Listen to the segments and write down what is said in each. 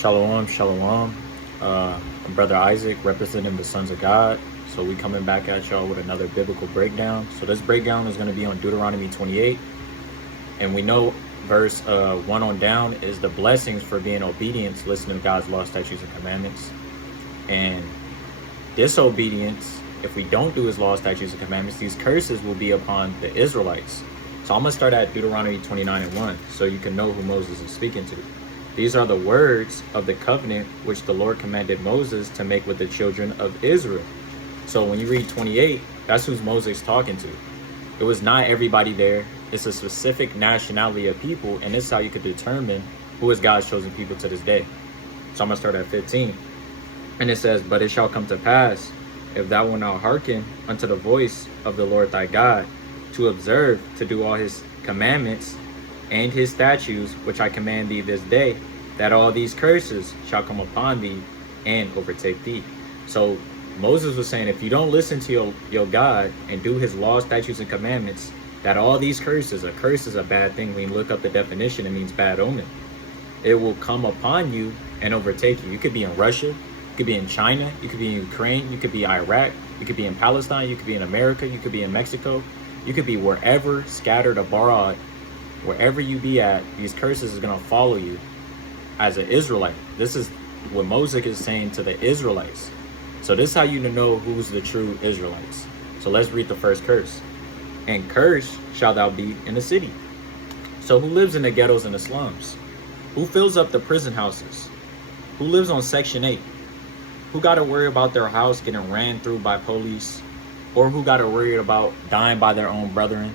Shalom, shalom. I'm Brother Isaac, representing the sons of God. So we coming back at y'all with another biblical breakdown. So this breakdown is going to be on Deuteronomy 28. And we know verse 1 on down is the blessings for being obedient, listening to God's law, statutes, and commandments. And disobedience, if we don't do his law, statutes, and commandments, these curses will be upon the Israelites. So I'm going to start at Deuteronomy 29 and 1 so you can know who Moses is speaking to. These are the words of the covenant which the Lord commanded Moses to make with the children of Israel. So when you read 28, that's who Moses talking to. It was not everybody there. It's a specific nationality of people, and this is how you could determine who is God's chosen people to this day. So I'm going to start at 15. And it says, "But it shall come to pass, if thou wilt not hearken unto the voice of the Lord thy God, to observe, to do all his commandments, and his statutes, which I command thee this day, that all these curses shall come upon thee and overtake thee." So Moses was saying, if you don't listen to your God and do his laws, statutes, and commandments, that all these curses, a curse is a bad thing. When you look up the definition, it means bad omen. It will come upon you and overtake you. You could be in Russia, you could be in China, you could be in Ukraine, you could be Iraq, you could be in Palestine, you could be in America, you could be in Mexico, you could be wherever scattered abroad. Wherever you be at, these curses is going to follow you as an Israelite. This is what Moses is saying to the Israelites. So this is how you know who's the true Israelites. So let's read the first curse. "And cursed shall thou be in the city." So who lives in the ghettos and the slums? Who fills up the prison houses? Who lives on Section 8? Who got to worry about their house getting ran through by police? Or who got to worry about dying by their own brethren?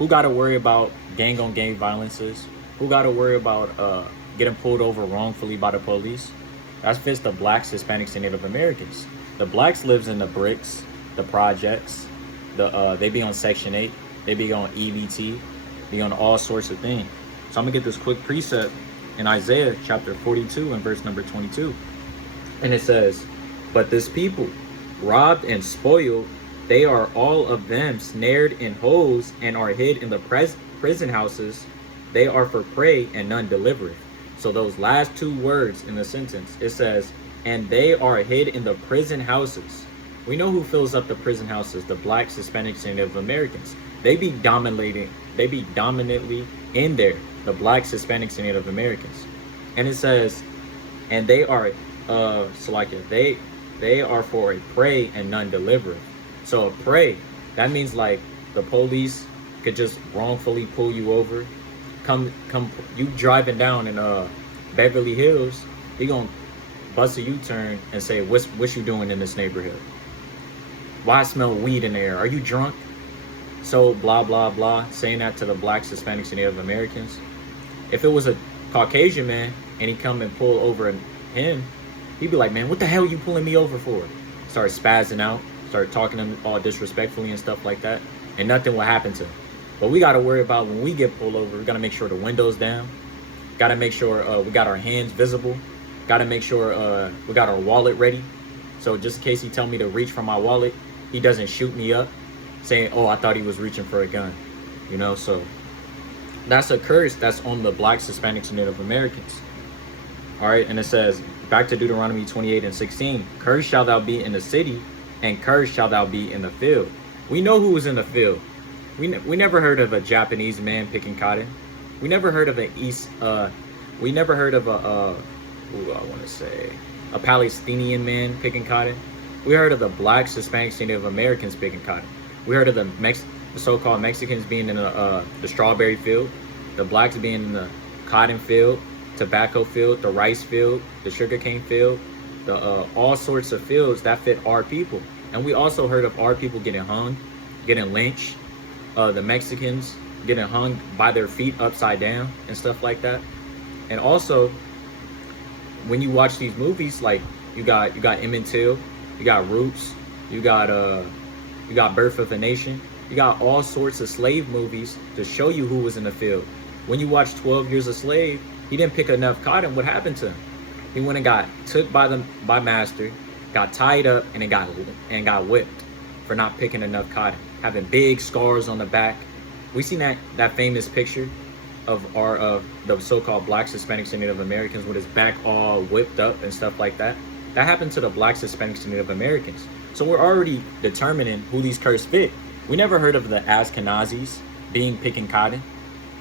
Who got to worry about gang-on-gang violences? Who got to worry about getting pulled over wrongfully by the police? That fits the blacks, Hispanics, and Native Americans. The blacks lives in the bricks, the projects. They be on Section 8. They be on EBT. Be on all sorts of things. So I'm going to get this quick precept in Isaiah chapter 42 and verse number 22. And it says, "But this people, robbed and spoiled, they are all of them snared in holes and are hid in the prison houses. They are for prey and none delivereth." So those last two words in the sentence, it says, "and they are hid in the prison houses." We know who fills up the prison houses: the blacks, Hispanics, and Native Americans. They be dominantly in there, the blacks, Hispanics, and Native Americans. And it says, and they are they are for a prey and none delivereth. So a prey, that means like the police could just wrongfully pull you over. Come, you driving down in Beverly Hills, he gonna bust a U-turn and say, what you doing in this neighborhood? Why smell weed in the air? Are you drunk? So blah, blah, blah, saying that to the blacks, Hispanics, and Native Americans. If it was a Caucasian man and he come and pull over him, he'd be like, "Man, what the hell are you pulling me over for?" Start spazzing out, start talking to him all disrespectfully and stuff like that, and nothing will happen to him. But we got to worry about when we get pulled over, we got to make sure the window's down, got to make sure we got our hands visible, got to make sure we got our wallet ready. So just in case he tell me to reach for my wallet, he doesn't shoot me up saying, "Oh, I thought he was reaching for a gun." You know, so that's a curse that's on the blacks, Hispanics, and Native Americans. All right, and it says, back to Deuteronomy 28 and 16, "Cursed shall thou be in the city, and cursed shall thou be in the field." We know who was in the field. We never heard of a Japanese man picking cotton. We never heard of a Palestinian man picking cotton. We heard of the blacks, Hispanics, and Native Americans picking cotton. We heard of the so-called Mexicans being in the strawberry field, the blacks being in the cotton field, tobacco field, the rice field, the sugarcane field, the all sorts of fields that fit our people. And we also heard of our people getting hung, getting lynched, the Mexicans getting hung by their feet upside down and stuff like that. And also, when you watch these movies, like you got Emmett Till, you got Roots, you got Birth of a Nation, you got all sorts of slave movies to show you who was in the field. When you watch 12 Years a Slave, he didn't pick enough cotton. What happened to him? He went and got took by master, got tied up, and got whipped for not picking enough cotton, having big scars on the back. We seen that famous picture of the so-called blacks, Hispanics, and Native Americans with his back all whipped up and stuff like that. That happened to the blacks, Hispanics, and Native Americans. So we're already determining who these curses fit. We never heard of the Ashkenazis picking cotton.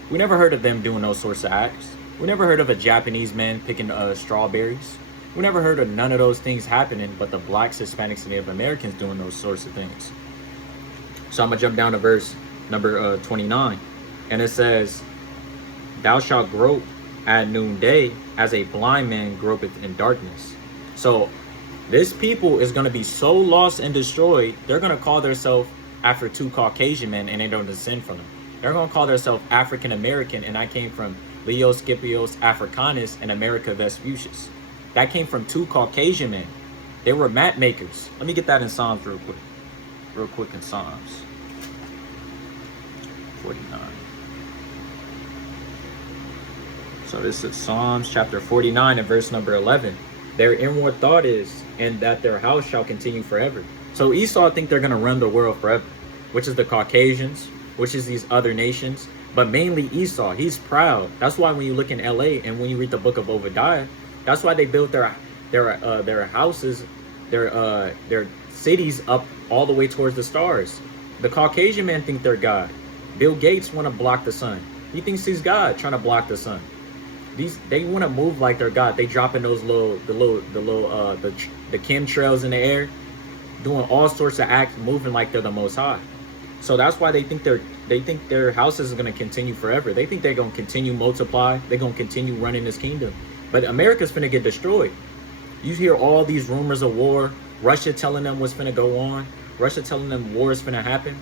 We never heard of them doing those sorts of acts. We never heard of a Japanese man picking strawberries. We never heard of none of those things happening, but the blacks, Hispanics, and Native Americans doing those sorts of things. So I'm gonna jump down to verse number 29, and it says, "Thou shalt grope at noonday, as a blind man gropeth in darkness." So this people is gonna be so lost and destroyed. They're gonna call themselves after two Caucasian men, and they don't descend from them. They're gonna call themselves African American, and I came from Leo Scipios Africanus and America Vespucius. That came from two Caucasian men. They were map makers. Let me get that in Psalms real quick in Psalms 49. So this is Psalms chapter 49 and verse number 11. "Their inward thought is, and that their house shall continue forever." So Esau think they're going to run the world forever, which is the Caucasians, which is these other nations, but mainly Esau. He's proud. That's why when you look in LA and when you read the book of Obadiah, that's why they built their houses, their cities up all the way towards the stars. The Caucasian men think they're God. Bill Gates want to block the sun. He thinks he's God, trying to block the sun. They want to move like they're God. They dropping those the chemtrails in the air, doing all sorts of acts, moving like they're the Most High. So that's why they think their houses are going to continue forever. They think they're going to continue multiply. They're going to continue running this kingdom. But America's finna get destroyed. You hear all these rumors of war. Russia telling them what's finna go on. Russia telling them war is finna happen.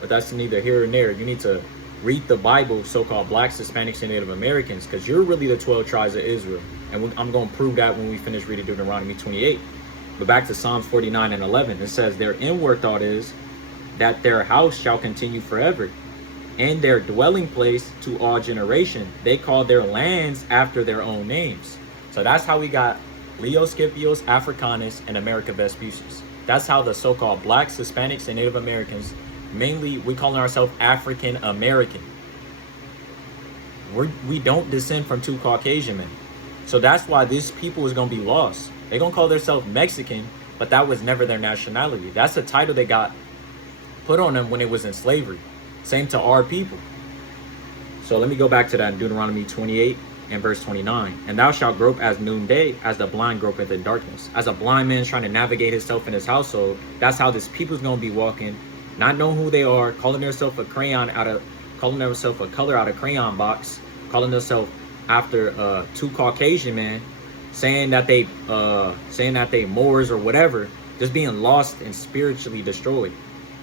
But that's neither here nor there. You need to read the Bible, so-called blacks, Hispanics, and Native Americans, because you're really the 12 tribes of Israel. And I'm going to prove that when we finish reading Deuteronomy 28. But back to Psalms 49 and 11. It says, "Their inward thought is that their house shall continue forever, and their dwelling place to all generation. They call their lands after their own names." So that's how we got Leo Scipios Africanus and America Vespucius. That's how the so-called blacks, Hispanics, and Native Americans, mainly we calling ourselves African American. We don't descend from two Caucasian men. So that's why this people is going to be lost. They're going to call themselves Mexican, but that was never their nationality. That's a title they got put on them when it was in slavery. Same to our people. So let me go back to that in Deuteronomy 28 and verse 29. "And thou shalt grope as noonday, as the blind gropeth in darkness." As a blind man trying to navigate himself in his household, that's how this people's going to be walking, not knowing who they are, calling themselves a color out of crayon box, calling themselves after two Caucasian men, saying that they Moors or whatever, just being lost and spiritually destroyed.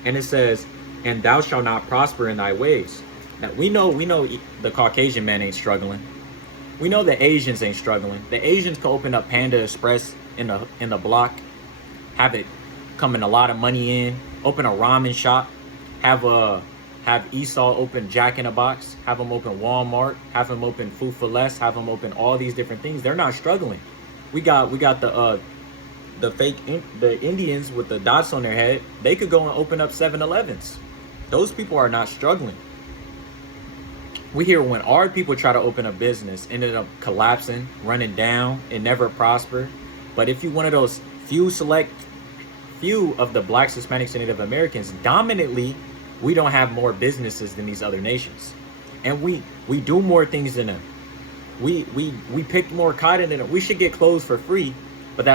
And it says, "And thou shalt not prosper in thy ways." Now we know the Caucasian men ain't struggling. We know the Asians ain't struggling. The Asians can open up Panda Express in the block, have it coming a lot of money in, open a ramen shop, have Esau open Jack in a Box, have them open Walmart, have them open Food for Less, have them open all these different things. They're not struggling. We got the Indians with the dots on their head. They could go and open up 7-Elevens. Those people are not struggling. We hear when our people try to open a business, ended up collapsing, running down, and never prosper. But if you're one of those few of the blacks, Hispanics, and Native Americans, dominantly, we don't have more businesses than these other nations. And we do more things than them. We pick more cotton than them. We should get clothes for free, but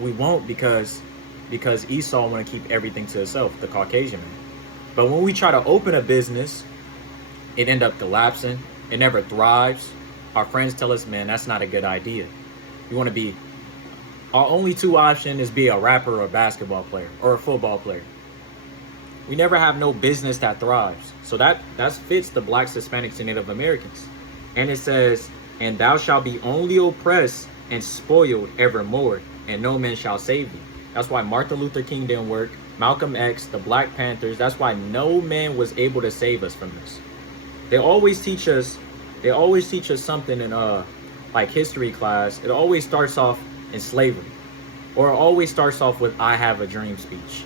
we won't because Esau want to keep everything to himself, the Caucasian man. But when we try to open a business, it end up collapsing. It never thrives. Our friends tell us, man, that's not a good idea. You want to be, our only two options is be a rapper or a basketball player or a football player. We never have no business that thrives. So that fits the blacks, Hispanics, and Native Americans. And it says, "And thou shalt be only oppressed and spoiled evermore, and no man shall save thee." That's why Martin Luther King didn't work, Malcolm X, the Black Panthers. That's why no man was able to save us from this. They always teach us something in like history class. It always starts off in slavery, or it always starts off with "I have a dream" speech.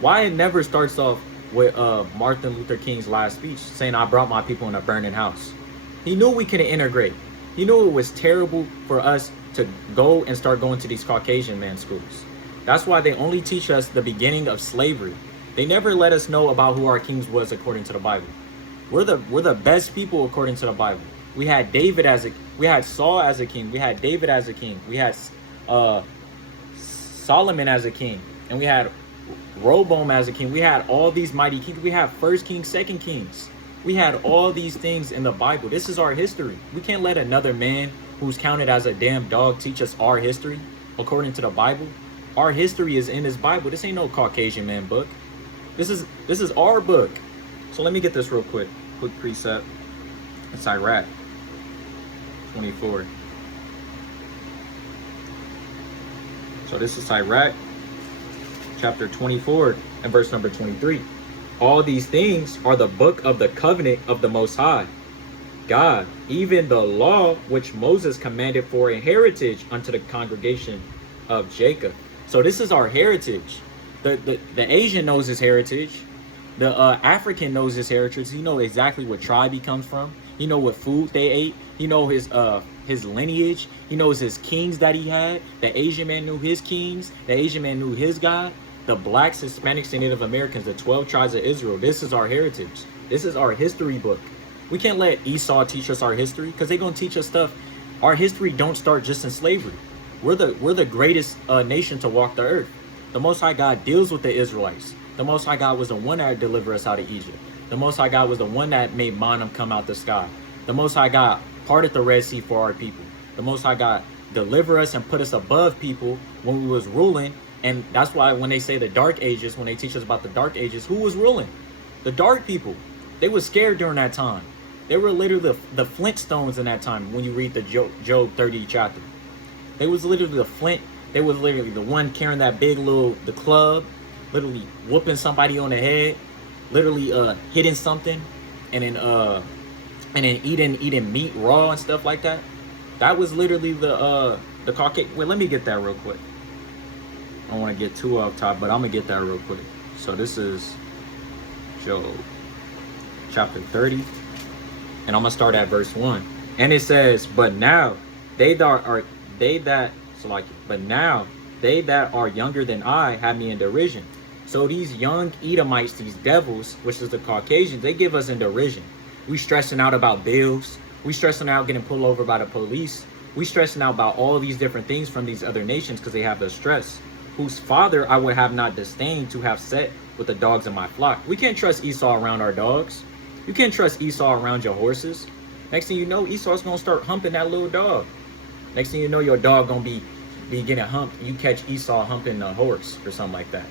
Why it never starts off with Martin Luther King's last speech saying, "I brought my people in a burning house"? He knew we couldn't integrate. He knew it was terrible for us to go and start going to these Caucasian man schools. That's why they only teach us the beginning of slavery. They never let us know about who our kings was according to the Bible. We're the best people according to the Bible. We had we had Saul as a king. We had David as a king. We had Solomon as a king, and we had Rehoboam as a king. We had all these mighty kings. We have first kings, second kings. We had all these things in the Bible. This is our history. We can't let another man who's counted as a damn dog teach us our history according to the Bible. Our history is in this Bible. This ain't no Caucasian man book. This is our book. So let me get this real quick. Quick precept. It's Iraq 24. So this is Iraq chapter 24 and verse number 23. All these things are the book of the covenant of the Most High God, even the law which Moses commanded for a heritage unto the congregation of Jacob. So this is our heritage. The Asian knows his heritage. The African knows his heritage. He knows exactly what tribe he comes from. He know what food they ate. He know his lineage. He knows his kings that he had. The Asian man knew his kings. The Asian man knew his God. The blacks, Hispanics, and Native Americans, the 12 tribes of Israel. This is our heritage. This is our history book. We can't let Esau teach us our history, because they're gonna teach us stuff. Our history don't start just in slavery. We're the greatest nation to walk the earth. The Most High God deals with the Israelites. The Most High God was the one that delivered us out of Egypt. The Most High God was the one that made manna come out the sky. The Most High God parted the Red Sea for our people. The Most High God delivered us and put us above people when we was ruling. And that's why when they say the Dark Ages, when they teach us about the Dark Ages, who was ruling? The dark people. They were scared during that time. They were literally the Flintstones in that time when you read the Job 30 chapter. They was literally the Flint. They was literally the one carrying that big the club, literally whooping somebody on the head, literally hitting something, and then eating meat raw and stuff like that. That was literally the Caucasian. Wait, let me get that real quick. I don't want to get too off top, but I'm gonna get that real quick. So this is Job chapter 30, and I'm gonna start at verse 1. And it says, but now they that are younger than I have me in derision. So these young Edomites, these devils, which is the Caucasians, they give us in derision. We stressing out about bills. We stressing out getting pulled over by the police. We stressing out about all these different things from these other nations because they have the stress. Whose father I would have not disdained to have set with the dogs of my flock. We can't trust Esau around our dogs. You can't trust Esau around your horses. Next thing you know, Esau's gonna start humping that little dog. Next thing you know, your dog gonna be getting humped. You catch Esau humping a horse or something like that.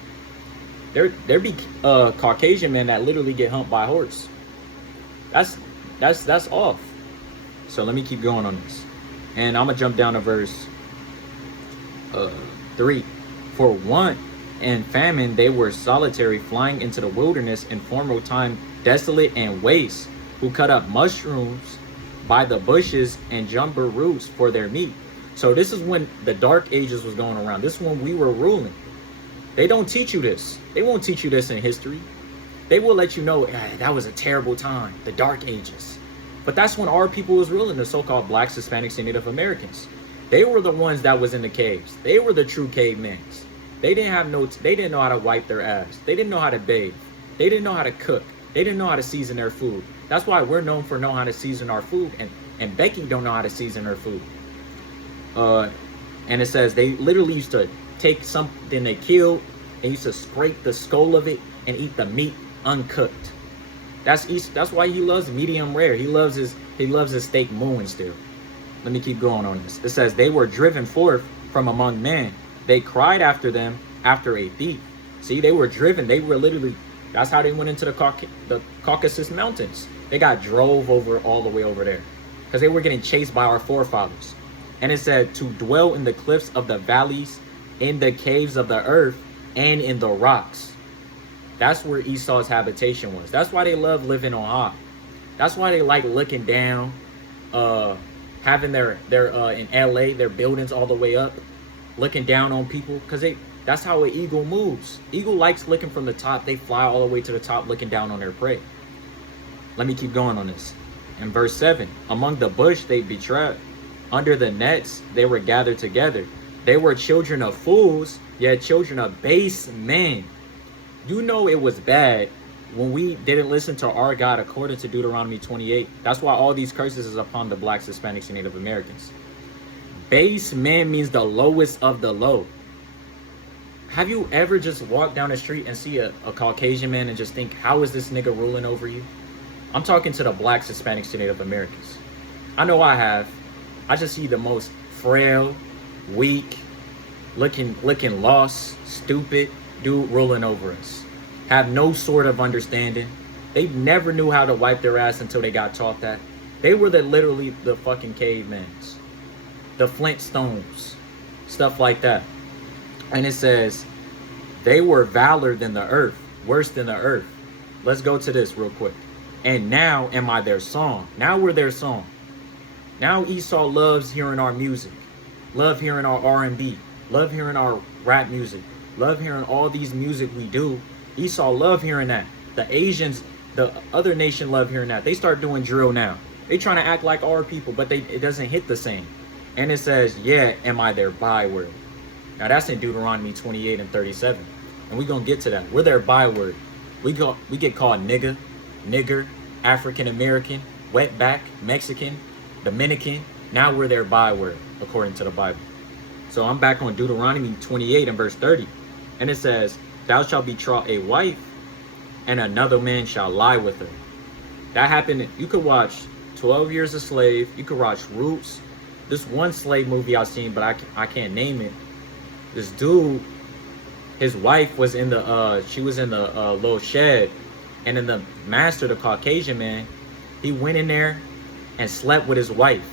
There be Caucasian men that literally get humped by a horse. That's off. So let me keep going on this, and I'm gonna jump down to verse 3. For want and famine they were solitary, flying into the wilderness in former time, desolate and waste, who cut up mushrooms by the bushes and jumper roots for their meat. So this is when the Dark Ages was going around. This is when we were ruling. They don't teach you this. They won't teach you this in history. They will let you know that was a terrible time, the Dark Ages. But that's when our people was ruling, the so-called blacks, Hispanics, and Native Americans. They were the ones that was in the caves. They were the true cavemen. They didn't know how to wipe their ass. They didn't know how to bathe. They didn't know how to cook. They didn't know how to season their food. That's why we're known for knowing how to season our food, and Becky don't know how to season her food. And it says they literally used to take something they killed and used to scrape the skull of it and eat the meat uncooked. That's why he loves medium rare. He loves his steak mooing still. Let me keep going on this. It says they were driven forth from among men. They cried after them after a thief. See, they were driven. They were literally. That's how they went into the Caucasus Mountains. They got drove all the way over there because they were getting chased by our forefathers. And it said to dwell in the cliffs of the valleys, in the caves of the earth, and in the rocks. That's where Esau's habitation was. That's why they love living on high. That's why they like looking down, having their in LA, their buildings all the way up, looking down on people, because that's how an eagle moves. Eagle likes looking from the top. They fly all the way to the top, looking down on their prey. Let me keep going on this. In verse 7, among the bush they betrayed, under the nets they were gathered together. They were children of fools, yet children of base men. You know it was bad when we didn't listen to our God according to Deuteronomy 28. That's why all these curses is upon the blacks, Hispanics, and Native Americans. Base man means the lowest of the low. Have you ever just walked down the street and see a Caucasian man and just think, how is this nigga ruling over you? I'm talking to the blacks, Hispanics, and Native Americans. I know I have. I just see the most frail, weak, looking lost, stupid dude ruling over us. Have no sort of understanding. They never knew how to wipe their ass until they got taught that. They were literally the fucking cavemans, the Flintstones, stuff like that. And it says, they were valor than the earth, worse than the earth. Let's go to this real quick. And now am I their song. Now we're their song. Now Esau loves hearing our music, love hearing our R&B, love hearing our rap music, love hearing all these music we do. Esau love hearing that. The Asians, the other nation love hearing that. They start doing drill now. They trying to act like our people, but it doesn't hit the same. And it says, yeah, am I their byword. Now that's in Deuteronomy 28 and 37. And we're going to get to that. We're their byword. We get called nigger, African American, wetback, Mexican, Dominican. Now we're their byword, according to the Bible. So I'm back on Deuteronomy 28 and verse 30. And it says, thou shalt betroth a wife, and another man shall lie with her. That happened. You could watch 12 Years a Slave. You could watch Roots. This one slave movie I've seen, but I can't name it. This dude, his wife was in the she was in the little shed, and then the master, the Caucasian man, he went in there and slept with his wife.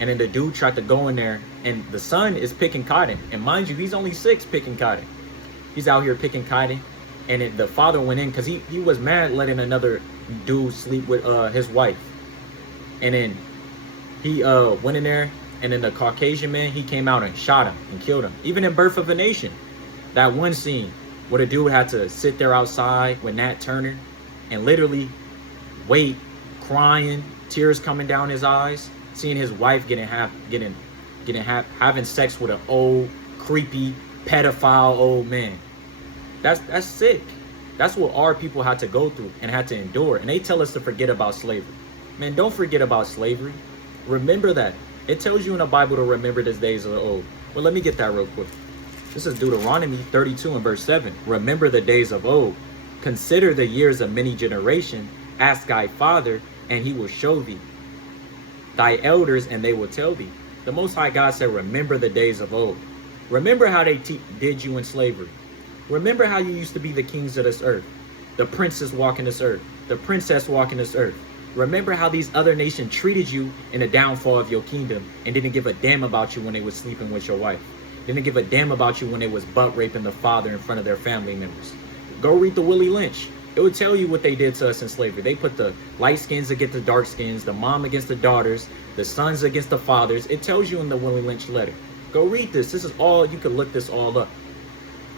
And then the dude tried to go in there, and the son is picking cotton. And mind you, he's only 6 picking cotton. He's out here picking cotton. And the father went in because he was mad letting another dude sleep with his wife. And then he went in there, and then the Caucasian man, he came out and shot him and killed him. Even in Birth of a Nation, that one scene where the dude had to sit there outside with Nat Turner and literally wait, crying, tears coming down his eyes, seeing his wife having sex with an old, creepy, pedophile old man. That's sick. That's what our people had to go through and had to endure. And they tell us to forget about slavery. Man, don't forget about slavery. Remember that. It tells you in the Bible to remember the days of the old. Well, let me get that real quick. This is Deuteronomy 32 and verse 7. Remember the days of old. Consider the years of many generations. Ask thy father, and he will show thee. Thy elders, and they will tell thee. The Most High God said, remember the days of old. Remember how they did you in slavery. Remember how you used to be the kings of this earth. The princes walking this earth. The princess walking this earth. Remember how these other nations treated you in the downfall of your kingdom and didn't give a damn about you when they was sleeping with your wife. Didn't give a damn about you when they was butt raping the father in front of their family members. Go read the Willie Lynch. It would tell you what they did to us in slavery. They put the light skins against the dark skins, the mom against the daughters, the sons against the fathers. It tells you in the Willie Lynch letter. Go read this. This is all, you can look this all up.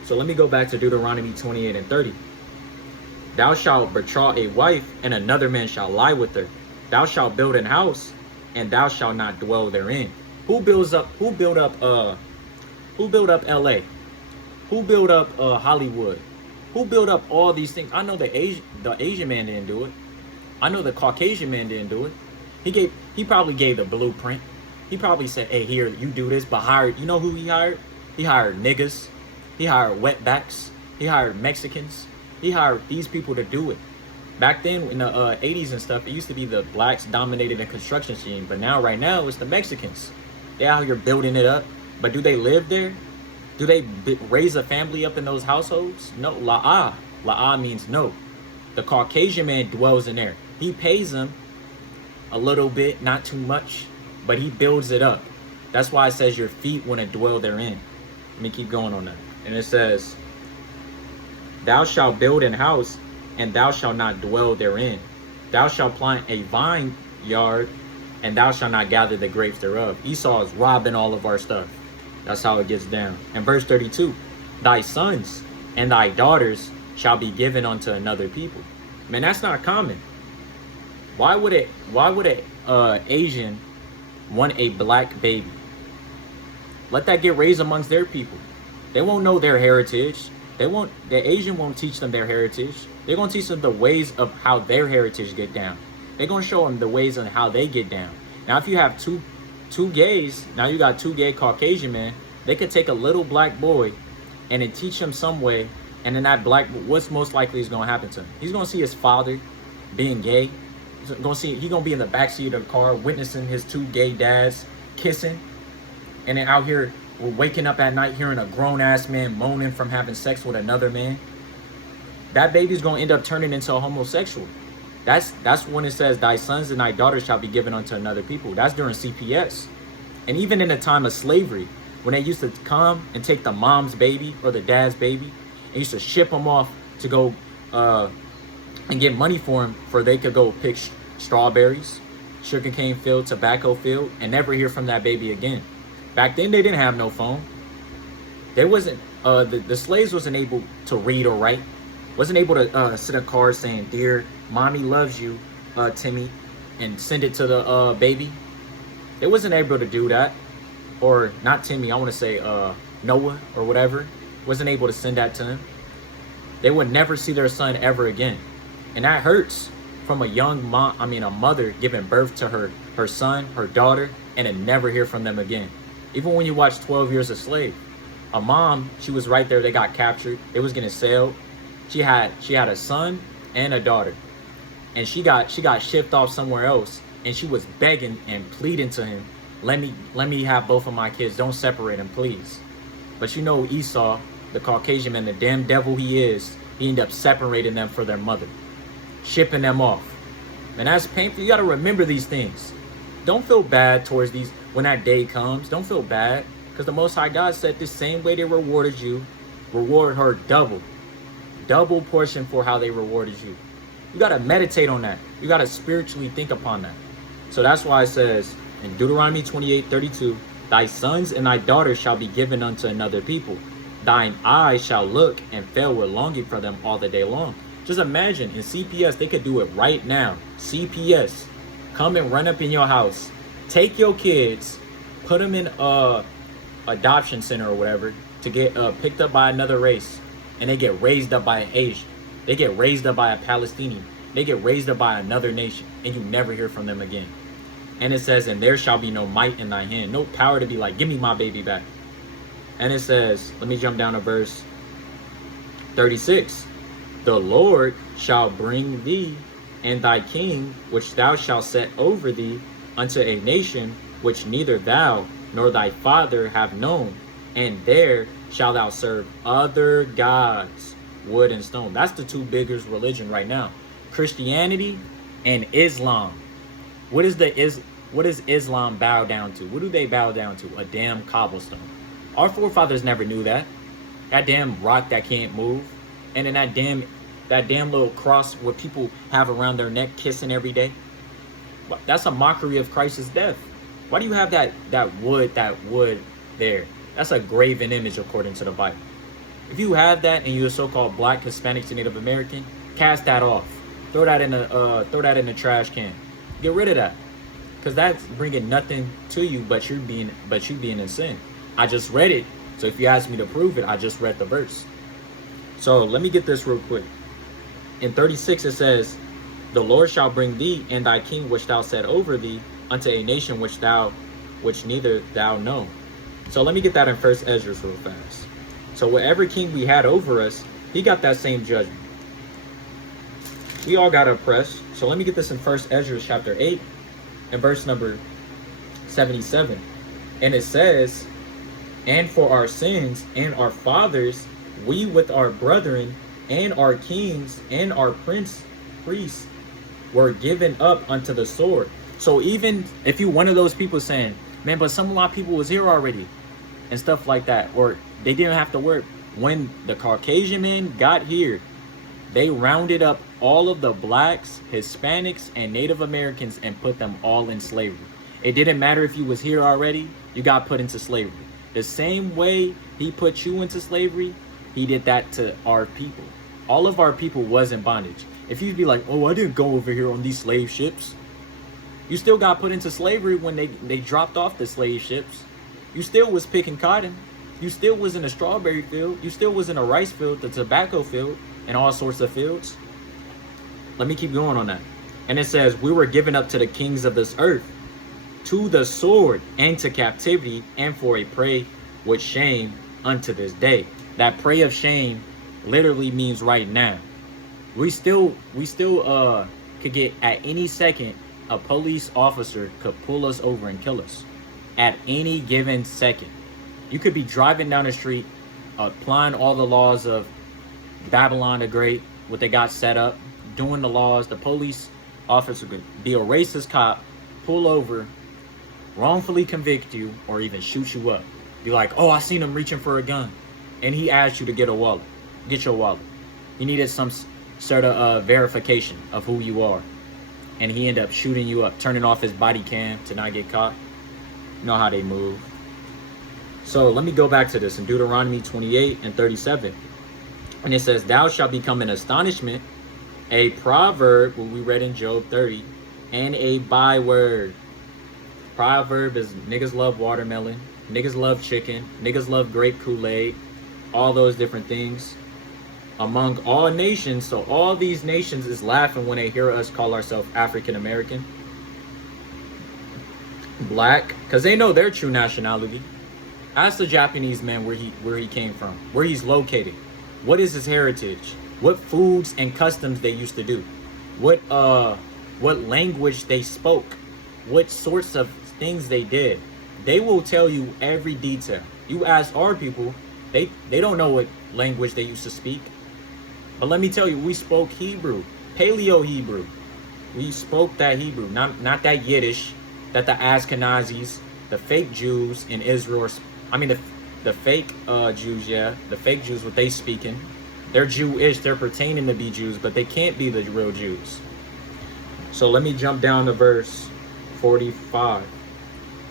So let me go back to Deuteronomy 28 and 30. Thou shalt betroth a wife, and another man shall lie with her. Thou shalt build an house, and thou shalt not dwell therein. Who built up LA? Who built up Hollywood? Who built up all these things? I know the Asian man didn't do it. I know the Caucasian man didn't do it. He probably gave the blueprint. He probably said, hey, here, you do this, but hired, you know who he hired? He hired niggas. He hired wetbacks. He hired Mexicans. He hired these people to do it. Back then, in the 80s and stuff, it used to be the blacks dominated the construction scene. But now, right now, it's the Mexicans. They're out here building it up. But do they live there? Do they raise a family up in those households? No. La'ah. La'ah means no. The Caucasian man dwells in there. He pays them a little bit, not too much, but he builds it up. That's why it says your feet want to dwell therein. Let me keep going on that. And it says, thou shalt build an house, and thou shalt not dwell therein. Thou shalt plant a vineyard, and thou shalt not gather the grapes thereof. Esau is robbing all of our stuff. That's how it gets down. And verse 32, thy sons and thy daughters shall be given unto another people. Man, that's not common. Why would a Asian want a black baby? Let that get raised amongst their people. They won't know their heritage. The Asian won't teach them their heritage. They're gonna teach them the ways of how their heritage get down. They're gonna show them the ways on how they get down. Now, if you have two gays, now you got two gay Caucasian men, they could take a little black boy and then teach him some way, and then that black, what's most likely is gonna happen to him? He's gonna see his father being gay. He's gonna be in the backseat of the car witnessing his two gay dads kissing, and then out here we're waking up at night hearing a grown-ass man moaning from having sex with another man. That baby's gonna end up turning into a homosexual. That's when it says, thy sons and thy daughters shall be given unto another people. That's during CPS. And even in the time of slavery, when they used to come and take the mom's baby or the dad's baby, and used to ship them off to go and get money for them, for they could go pick strawberries, sugarcane field, tobacco field, and never hear from that baby again. Back then, they didn't have no phone. They wasn't, the slaves wasn't able to read or write. Wasn't able to send a card saying, dear, mommy loves you, Timmy, and send it to the baby. They wasn't able to do that. Or not Timmy, I want to say Noah or whatever. Wasn't able to send that to him. They would never see their son ever again. And that hurts from a mother giving birth to her son, her daughter, and then never hear from them again. Even when you watch 12 Years a Slave, a mom, she was right there, they got captured, they was getting sailed. She had a son and a daughter, and she got shipped off somewhere else, and she was begging and pleading to him, let me have both of my kids, don't separate them, please. But you know, Esau, the Caucasian man, the damn devil he is, he ended up separating them for their mother, shipping them off. And that's painful. You got to remember these things. Don't feel bad towards these when that day comes. Don't feel bad, because the Most High God said the same way they rewarded you, reward her double portion for how they rewarded you. You got to meditate on that. You got to spiritually think upon that. So that's why it says in Deuteronomy 28:32, thy sons and thy daughters shall be given unto another people. Thine eyes shall look and fail with longing for them all the day long. Just imagine in CPS, they could do it right now. CPS, come and run up in your house, take your kids, put them in a adoption center or whatever to get picked up by another race, and they get raised up by an Asian. They get raised up by a Palestinian. They get raised up by another nation, and you never hear from them again. And it says, and there shall be no might in thy hand, no power to be like, give me my baby back. And it says, let me jump down to verse 36. The Lord shall bring thee and thy king, which thou shalt set over thee, unto a nation which neither thou nor thy father have known, and there shalt thou serve other gods, wood and stone. That's the two biggest religion right now, Christianity and Islam. What does Islam bow down to? What do they bow down to? A damn cobblestone. Our forefathers never knew that. That damn rock that can't move, and then that damn little cross what people have around their neck kissing every day. That's a mockery of Christ's death. Why do you have that wood there? That's a graven image according to the Bible. If you have that and you're so-called black, Hispanics, and Native American, cast that off. Throw that in the trash can. Get rid of that, because that's bringing nothing to you but you being in sin. I just read it, so if you ask me to prove it, I just read the verse. So let me get this real quick. In 36 it says, the Lord shall bring thee and thy king which thou set over thee unto a nation which neither thou know. So let me get that in First Ezra real fast. So whatever king we had over us, he got that same judgment. We all got oppressed. So let me get this in First Ezra chapter 8 and verse number 77. And it says, and for our sins and our fathers, we with our brethren and our kings and our priests were given up unto the sword. So even if you one of those people saying, man, but a lot of people was here already and stuff like that, or they didn't have to work. When the Caucasian men got here, they rounded up all of the blacks, Hispanics, and Native Americans and put them all in slavery. It didn't matter if you was here already, you got put into slavery. The same way he put you into slavery, he did that to our people. All of our people was in bondage. If you'd be like, oh, I didn't go over here on these slave ships. You still got put into slavery when they dropped off the slave ships. You still was picking cotton. You still was in a strawberry field. You still was in a rice field, the tobacco field, and all sorts of fields. Let me keep going on that. And it says, we were given up to the kings of this earth, to the sword, and to captivity, and for a prey with shame unto this day. That prey of shame literally means right now. We still could get, at any second, a police officer could pull us over and kill us. At any given second. You could be driving down the street, applying all the laws of Babylon the Great, what they got set up, doing the laws. The police officer could be a racist cop, pull over, wrongfully convict you, or even shoot you up. Be like, oh, I seen him reaching for a gun. And he asked you to get a wallet. Get your wallet. He needed some sort of verification of who you are. And he ended up shooting you up, turning off his body cam to not get caught. You know how they move. So let me go back to this in Deuteronomy 28 and 37. And it says, thou shalt become an astonishment, a proverb, what we read in Job 30, and a byword. Proverb is niggas love watermelon, niggas love chicken, niggas love grape Kool-Aid, all those different things. Among all nations, so all these nations is laughing when they hear us call ourselves African American, black, because they know their true nationality. Ask the Japanese man where he came from, where he's located, what is his heritage, what foods and customs they used to do, what language they spoke, what sorts of things they did. They will tell you every detail. You ask our people, they don't know what language they used to speak. But let me tell you, we spoke Hebrew, Paleo Hebrew. We spoke that Hebrew, not that Yiddish that the Ashkenazis, the fake Jews in Israel, the fake Jews, yeah, the fake Jews, what they speaking. They're Jewish, they're pretending to be Jews, but they can't be the real Jews. So let me jump down to verse 45.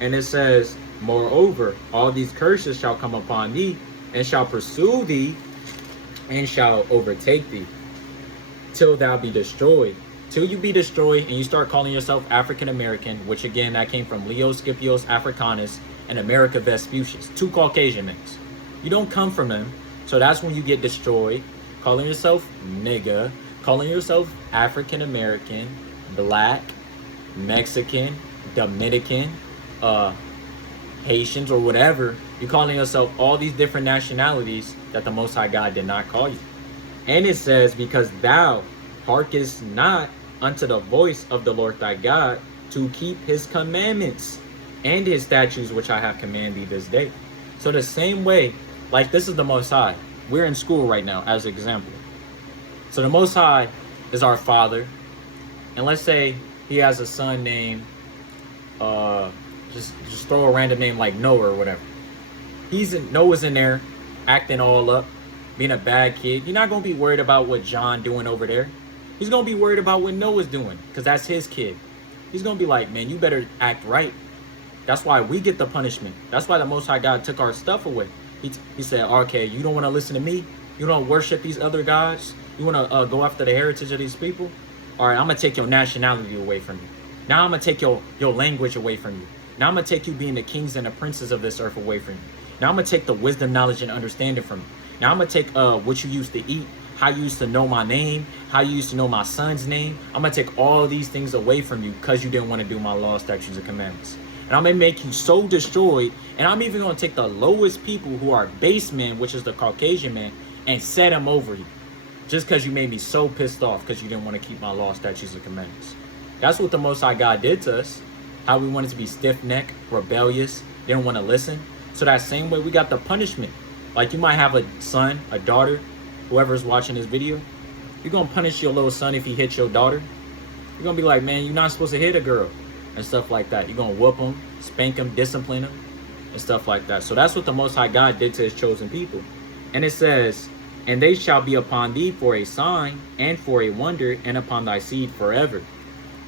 And it says, moreover, all these curses shall come upon thee, and shall pursue thee, and shall overtake thee, till thou be destroyed. Till you be destroyed, and you start calling yourself African American, which again, that came from Leo Scipios Africanus and America Vespucius, two Caucasian names. You don't come from them, so that's when you get destroyed. Calling yourself nigga, calling yourself African American, black, Mexican, Dominican, Haitians, or whatever. You're calling yourself all these different nationalities that the Most High God did not call you. And it says, because thou hearkenest not unto the voice of the Lord thy God, to keep his commandments and his statutes which I have commanded thee this day. So the same way, like this is the Most High. We're in school right now as an example. So the Most High is our Father. And let's say he has a son named, just throw a random name like Noah or whatever. Noah's in there acting all up, being a bad kid. You're not going to be worried about what John doing over there. He's going to be worried about what Noah's doing, because that's his kid. He's going to be like, man, you better act right. That's why we get the punishment. That's why the Most High God took our stuff away. He said, okay, you don't want to listen to me? You don't worship these other gods? You want to go after the heritage of these people? All right, I'm going to take your nationality away from you. Now I'm going to take your language away from you. Now I'm going to take you being the kings and the princes of this earth away from you. Now I'm going to take the wisdom, knowledge, and understanding from you. Now I'm going to take what you used to eat, how you used to know my name, how you used to know my son's name. I'm going to take all these things away from you because you didn't want to do my law, statutes, and commandments. And I'm going to make you so destroyed. And I'm even going to take the lowest people who are base men, which is the Caucasian man, and set them over you. Just because you made me so pissed off because you didn't want to keep my law, statutes, and commandments. That's what the Most High God did to us. How we wanted to be stiff-necked, rebellious, didn't want to listen. So that same way we got the punishment. Like you might have a son, a daughter, whoever's watching this video. You're going to punish your little son if he hits your daughter. You're going to be like, man, you're not supposed to hit a girl and stuff like that. You're going to whoop them, spank them, discipline them and stuff like that. So that's what the Most High God did to his chosen people. And it says, and they shall be upon thee for a sign and for a wonder, and upon thy seed forever.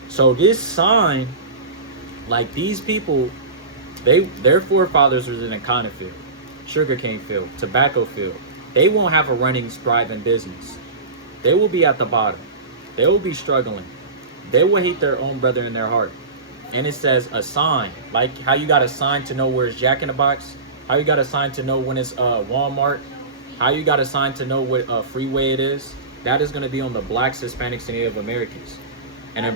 So this sign, like these people, their forefathers was in a cotton field, sugarcane field, tobacco field. They won't have a running, thriving business. They will be at the bottom. They will be struggling. They will hate their own brother in their heart. And it says a sign, like how you got a sign to know where it's Jack in the Box, how you got a sign to know when it's Walmart, how you got a sign to know what freeway it is. That is going to be on the blacks, Hispanics, and Native Americans. And I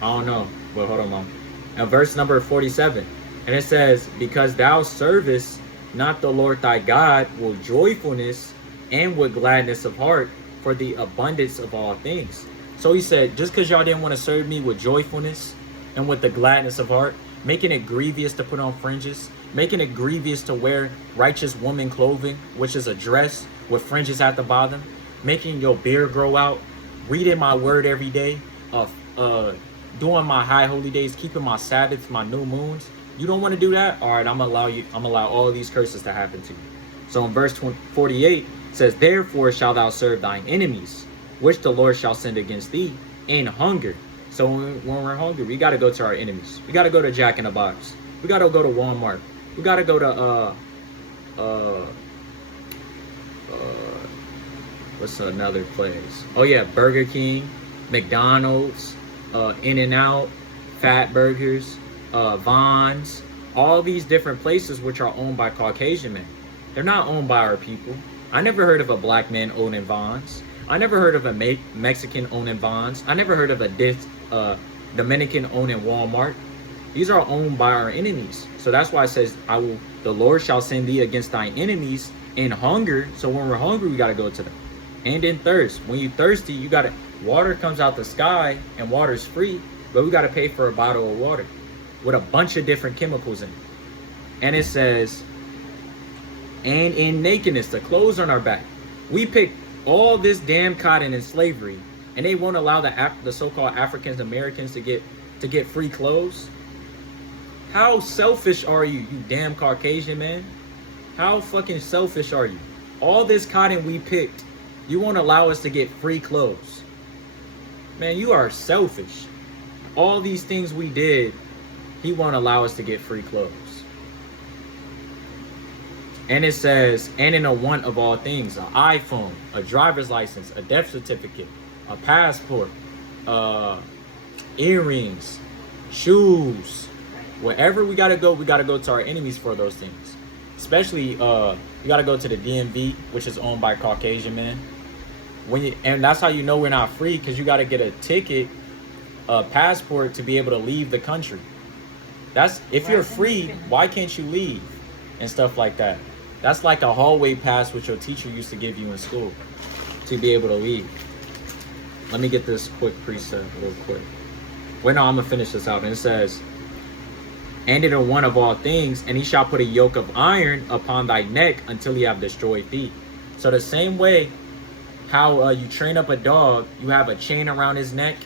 don't know, but hold on, Mom. And verse number 47, and it says, because thou servest not the Lord thy God with joyfulness and with gladness of heart for the abundance of all things. So he said, just because y'all didn't want to serve me with joyfulness and with the gladness of heart, making it grievous to put on fringes, making it grievous to wear righteous woman clothing, which is a dress with fringes at the bottom, making your beard grow out, reading my word every day, doing my high holy days, keeping my Sabbaths, my new moons. You don't want to do that? All right, I'm gonna allow all of these curses to happen to you. So in verse 48 it says, therefore shalt thou serve thine enemies, which the Lord shall send against thee in hunger. So when we're hungry, we got to go to our enemies. We got to go to Jack in the Box. We got to go to Walmart. We got to go to what's another place? Oh yeah, Burger King, McDonald's, In-N-Out, Fat Burgers, Vons, all these different places which are owned by Caucasian men. They're not owned by our people. I never heard of a black man owning Vons. I never heard of a Mexican owning Vons. I never heard of a Dominican owning Walmart. These are owned by our enemies. So that's why it says, the Lord shall send thee against thine enemies in hunger. So when we're hungry, we got to go to them. And in thirst. When you're thirsty, water comes out the sky and water's free, but we got to pay for a bottle of water with a bunch of different chemicals in it. And it says, and in nakedness, the clothes on our back. We pick all this damn cotton in slavery, and they won't allow the so-called African Americans to get free clothes. How selfish are you, you damn Caucasian man? How fucking selfish are you? All this cotton we picked, you won't allow us to get free clothes. Man, you are selfish. All these things we did, he won't allow us to get free clothes. And it says, and in a want of all things, an iPhone, a driver's license, a death certificate, a passport, earrings, shoes. Wherever we gotta go to our enemies for those things. Especially, you gotta go to the DMV, which is owned by Caucasian men. And that's how you know we're not free, because you gotta get a ticket, a passport to be able to leave the country. If you're free, why can't you leave? And stuff like that. That's like a hallway pass which your teacher used to give you in school to be able to leave. Let me get this quick precept real quick. Wait, no, I'm gonna finish this out. And it says, and in a one of all things, and he shall put a yoke of iron upon thy neck until he have destroyed thee. So the same way how you train up a dog, you have a chain around his neck.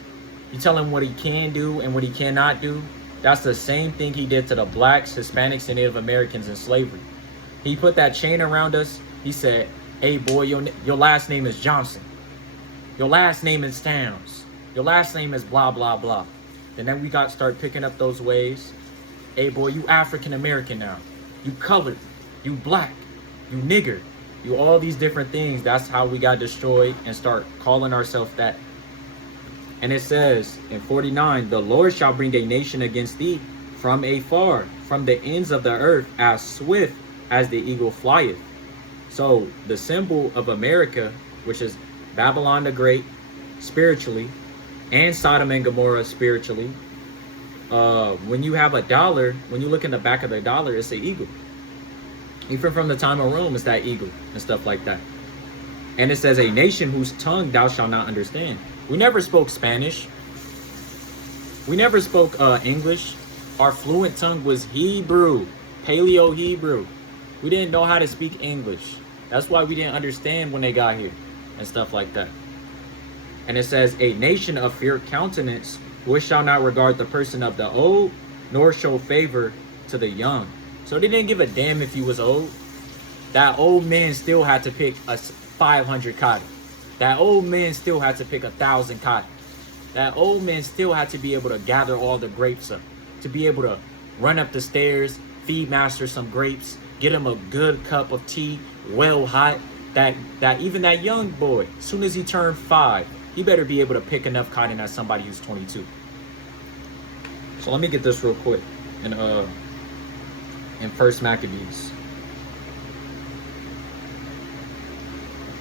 You tell him what he can do and what he cannot do. That's the same thing he did to the blacks, Hispanics, and Native Americans in slavery. He put that chain around us. He said, hey boy, your last name is Johnson. Your last name is Towns. Your last name is blah, blah, blah. And then we start picking up those ways. Hey boy, you African American now. You colored. You black. You nigger. You all these different things. That's how we got destroyed and start calling ourselves that. And it says in 49, the Lord shall bring a nation against thee from afar, from the ends of the earth, as swift as the eagle flieth. So the symbol of America, which is Babylon the Great spiritually, and Sodom and Gomorrah spiritually, when you have a dollar, when you look in the back of the dollar, it's an eagle. Even from the time of Rome, it's that eagle and stuff like that. And it says, a nation whose tongue thou shalt not understand. We never spoke Spanish. We never spoke English. Our fluent tongue was Hebrew, Paleo-Hebrew. We didn't know how to speak English. That's why we didn't understand when they got here and stuff like that. And it says, a nation of fair countenance, which shall not regard the person of the old, nor show favor to the young. So they didn't give a damn if you was old. That old man still had to pick a 500 cotton. That old man still had to pick 1,000 cotton. That old man still had to be able to gather all the grapes up, to be able to run up the stairs, feed master some grapes, get him a good cup of tea, well hot, that even that young boy, as soon as he turned 5, he better be able to pick enough cotton as somebody who's 22. So let me get this real quick in First Maccabees.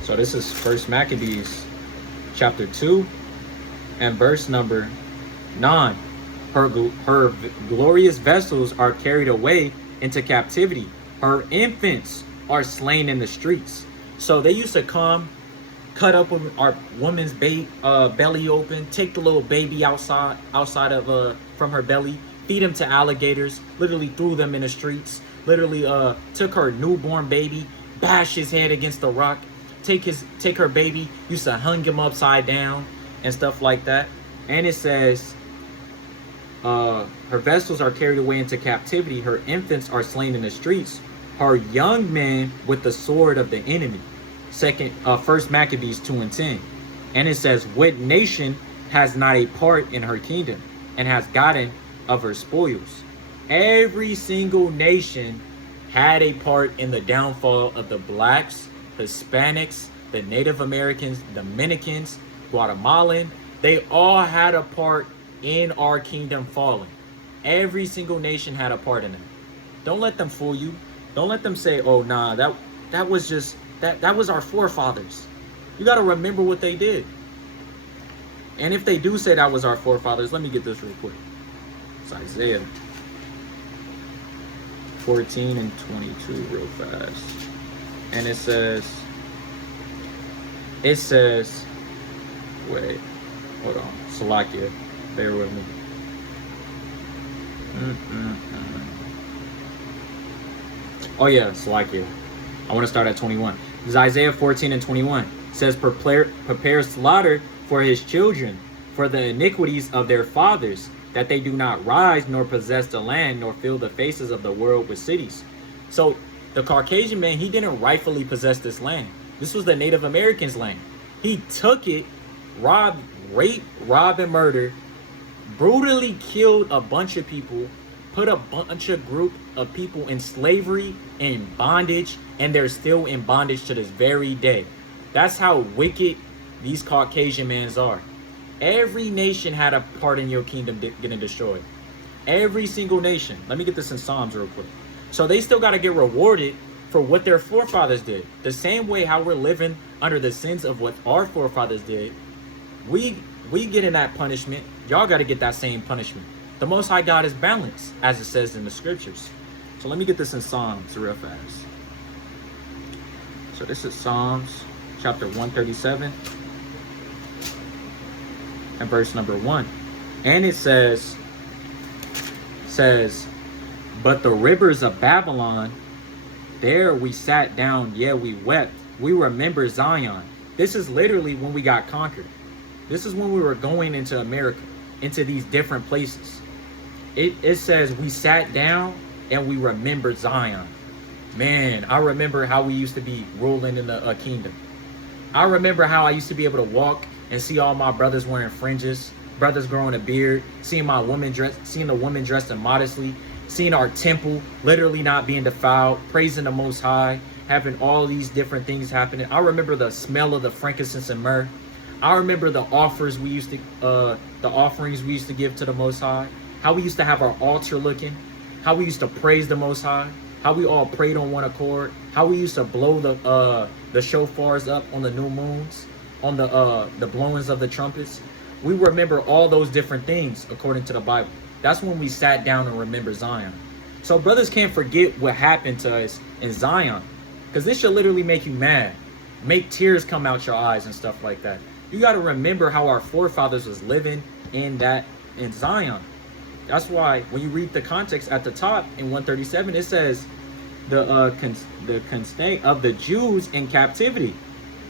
So this is First Maccabees chapter 2 and verse number 9. Her glorious vessels are carried away into captivity. Her infants are slain in the streets. So they used to come, cut up our woman's belly open, take the little baby outside of from her belly, feed him to alligators, literally threw them in the streets, literally took her newborn baby, bashed his head against the rock, take her baby, used to hung him upside down and stuff like that. And it says her vessels are carried away into captivity, her infants are slain in the streets, her young men with the sword of the enemy. First Maccabees 2 and 10. And it says, what nation has not a part in her kingdom and has gotten of her spoils? Every single nation had a part in the downfall of the blacks, Hispanics, the Native Americans, Dominicans, Guatemalan. They all had a part in our kingdom falling. Every single nation had a part in it. Don't let them fool you. Don't let them say, oh nah, that was just that was our forefathers. You got to remember what they did. And if they do say that was our forefathers, let me get this real quick. It's Isaiah 14 and 22 real fast. And it says, wait, hold on, Salakia, bear with me. Oh yeah, Salakia. I want to start at 21. This is Isaiah 14 and 21. It says, prepare slaughter for his children, for the iniquities of their fathers, that they do not rise nor possess the land, nor fill the faces of the world with cities. So the Caucasian man, he didn't rightfully possess this land. This was the Native Americans' land. He took it, raped, robbed, and murdered, brutally killed a bunch of people, put a bunch of group of people in slavery, in bondage, and they're still in bondage to this very day. That's how wicked these Caucasian men are. Every nation had a part in your kingdom getting destroyed. Every single nation. Let me get this in Psalms real quick. So they still got to get rewarded for what their forefathers did. The same way how we're living under the sins of what our forefathers did, we get in that punishment. Y'all got to get that same punishment. The Most High God is balanced, as it says in the scriptures. So let me get this in Psalms real fast. So this is Psalms chapter 137 and verse number 1. And it says, but the rivers of Babylon, there we sat down, yeah, we wept. We remember Zion. This is literally when we got conquered. This is when we were going into America, into these different places. It says we sat down and we remembered Zion. Man, I remember how we used to be ruling in the kingdom. I remember how I used to be able to walk and see all my brothers wearing fringes, brothers growing a beard, seeing the woman dressed immodestly, seeing our temple literally not being defiled, praising the Most High, having all these different things happening. I remember the smell of the frankincense and myrrh. I remember the offerings we used to give to the Most High. How we used to have our altar looking, how we used to praise the Most High, how we all prayed on one accord, how we used to blow the shofars up on the new moons, on the blowings of the trumpets. We remember all those different things according to the Bible. That's when we sat down and remember Zion. So brothers can't forget what happened to us in Zion, because this should literally make you mad, make tears come out your eyes and stuff like that. You got to remember how our forefathers was living in Zion. That's why when you read the context at the top in 137, it says the constraint of the Jews in captivity.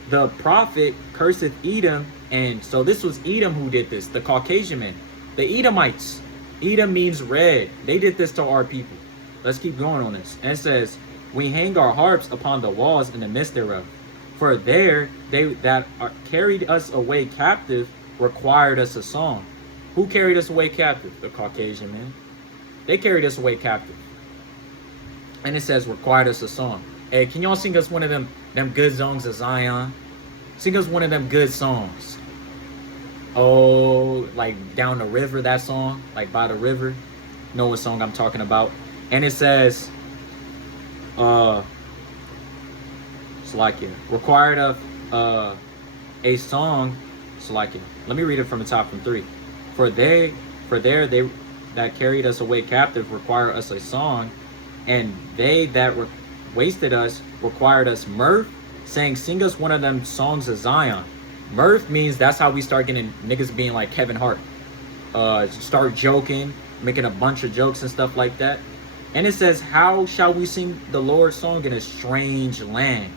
The prophet curseth Edom, and so this was Edom who did this, the Caucasian men, the Edomites. Edom means red. They did this to our people. Let's keep going on this. And it says, we hang our harps upon the walls in the midst thereof. For there they that carried us away captive required us a song. Who carried us away captive? The Caucasian men. They carried us away captive. And it says, required us a song. Hey, can y'all sing us one of them good songs of Zion? Sing us one of them good songs. Oh, like Down the River, that song, like By the River. You know what song I'm talking about? And it says, it's like it required of a song. It's like it. Let me read it from the top from 3. For there they that carried us away captive require us a song, and they that wasted us required us mirth, saying, sing us one of them songs of Zion. Mirth means that's how we start getting niggas being like Kevin Hart. Start joking, making a bunch of jokes and stuff like that. And it says, how shall we sing the Lord's song in a strange land?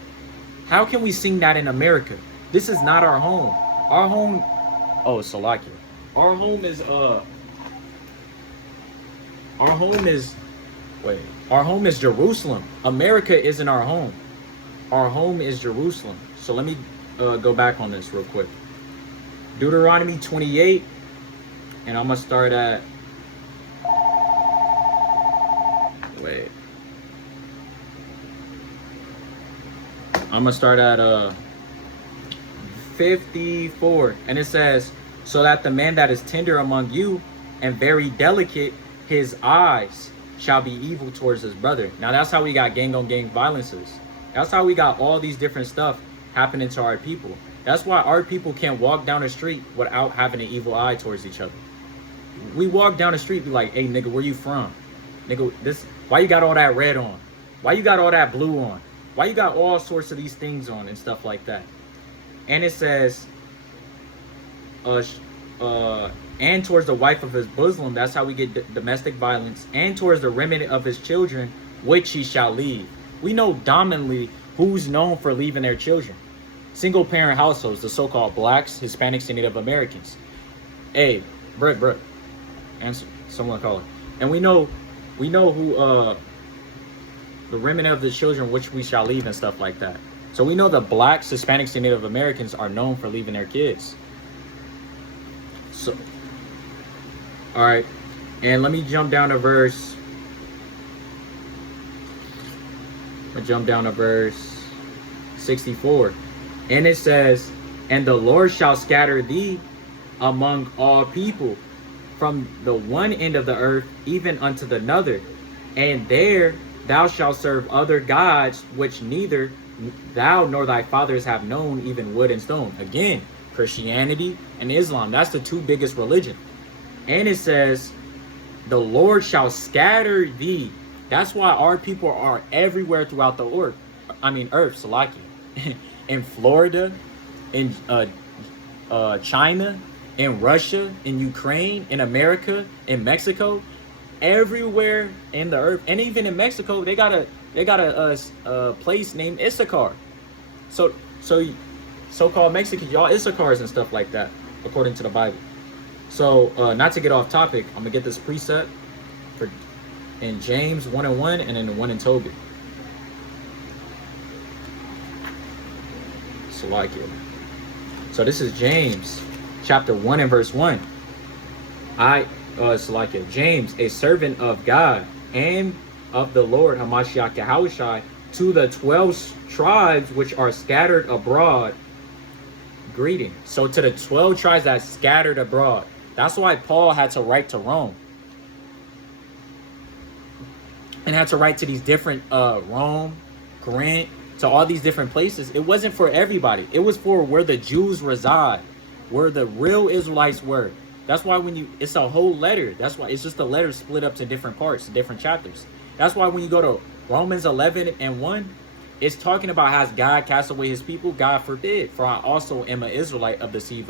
How can we sing that in America? This is not our home. Our home, oh, Salakia. Our home is, our home is Jerusalem. America isn't our home. Our home is Jerusalem. So let me go back on this real quick. Deuteronomy 28, and I'm gonna start at, I'm gonna start at 54, and it says, so that the man that is tender among you and very delicate, his eyes shall be evil towards his brother. Now that's how we got gang on gang violences. That's how we got all these different stuff happening to our people. That's why our people can't walk down the street without having an evil eye towards each other. We walk down the street, be like, hey nigga, where you from? Nigga, this, why you got all that red on? Why you got all that blue on? Why you got all sorts of these things on and stuff like that? And it says, and towards the wife of his bosom, that's how we get domestic violence, and towards the remnant of his children, which he shall leave. We know dominantly who's known for leaving their children. Single parent households, the so-called blacks, Hispanics, and Native Americans. Hey, Brett, answer, someone call it. And we know who, the remnant of the children which we shall leave and stuff like that. So we know the blacks, Hispanics, and Native Americans are known for leaving their kids. So, all right, and let me jump down to verse. I jump down to verse 64, and it says, "And the Lord shall scatter thee among all people, from the one end of the earth even unto the other, and there thou shalt serve other gods, which neither thou nor thy fathers have known, even wood and stone." Again, Christianity and Islam, that's the two biggest religions. And it says, the Lord shall scatter thee. That's why our people are everywhere throughout the earth. Salaki. In Florida, in China, in Russia, in Ukraine, in America, in Mexico, everywhere in the earth. And even in Mexico, they got a place named Issachar. So so-called Mexicans, y'all Issachars and stuff like that, according to the Bible. So not to get off topic, I'm gonna get this precept for in James 1:1 and then 1 in Tobit. So like it. So this is James chapter 1 and verse 1. James, a servant of God and of the Lord Hamashiach Yahushai, to the 12 tribes which are scattered abroad, greeting. So to the 12 tribes that scattered abroad. That's why Paul had to write to Rome. And had to write to these different Rome, Corinth, to all these different places. It wasn't for everybody. It was for where the Jews reside, where the real Israelites were. That's why it's a whole letter. That's why it's just a letter split up to different parts, different chapters. That's why when you go to Romans 11 and 1, it's talking about has God cast away his people? God forbid. For I also am an Israelite of the seed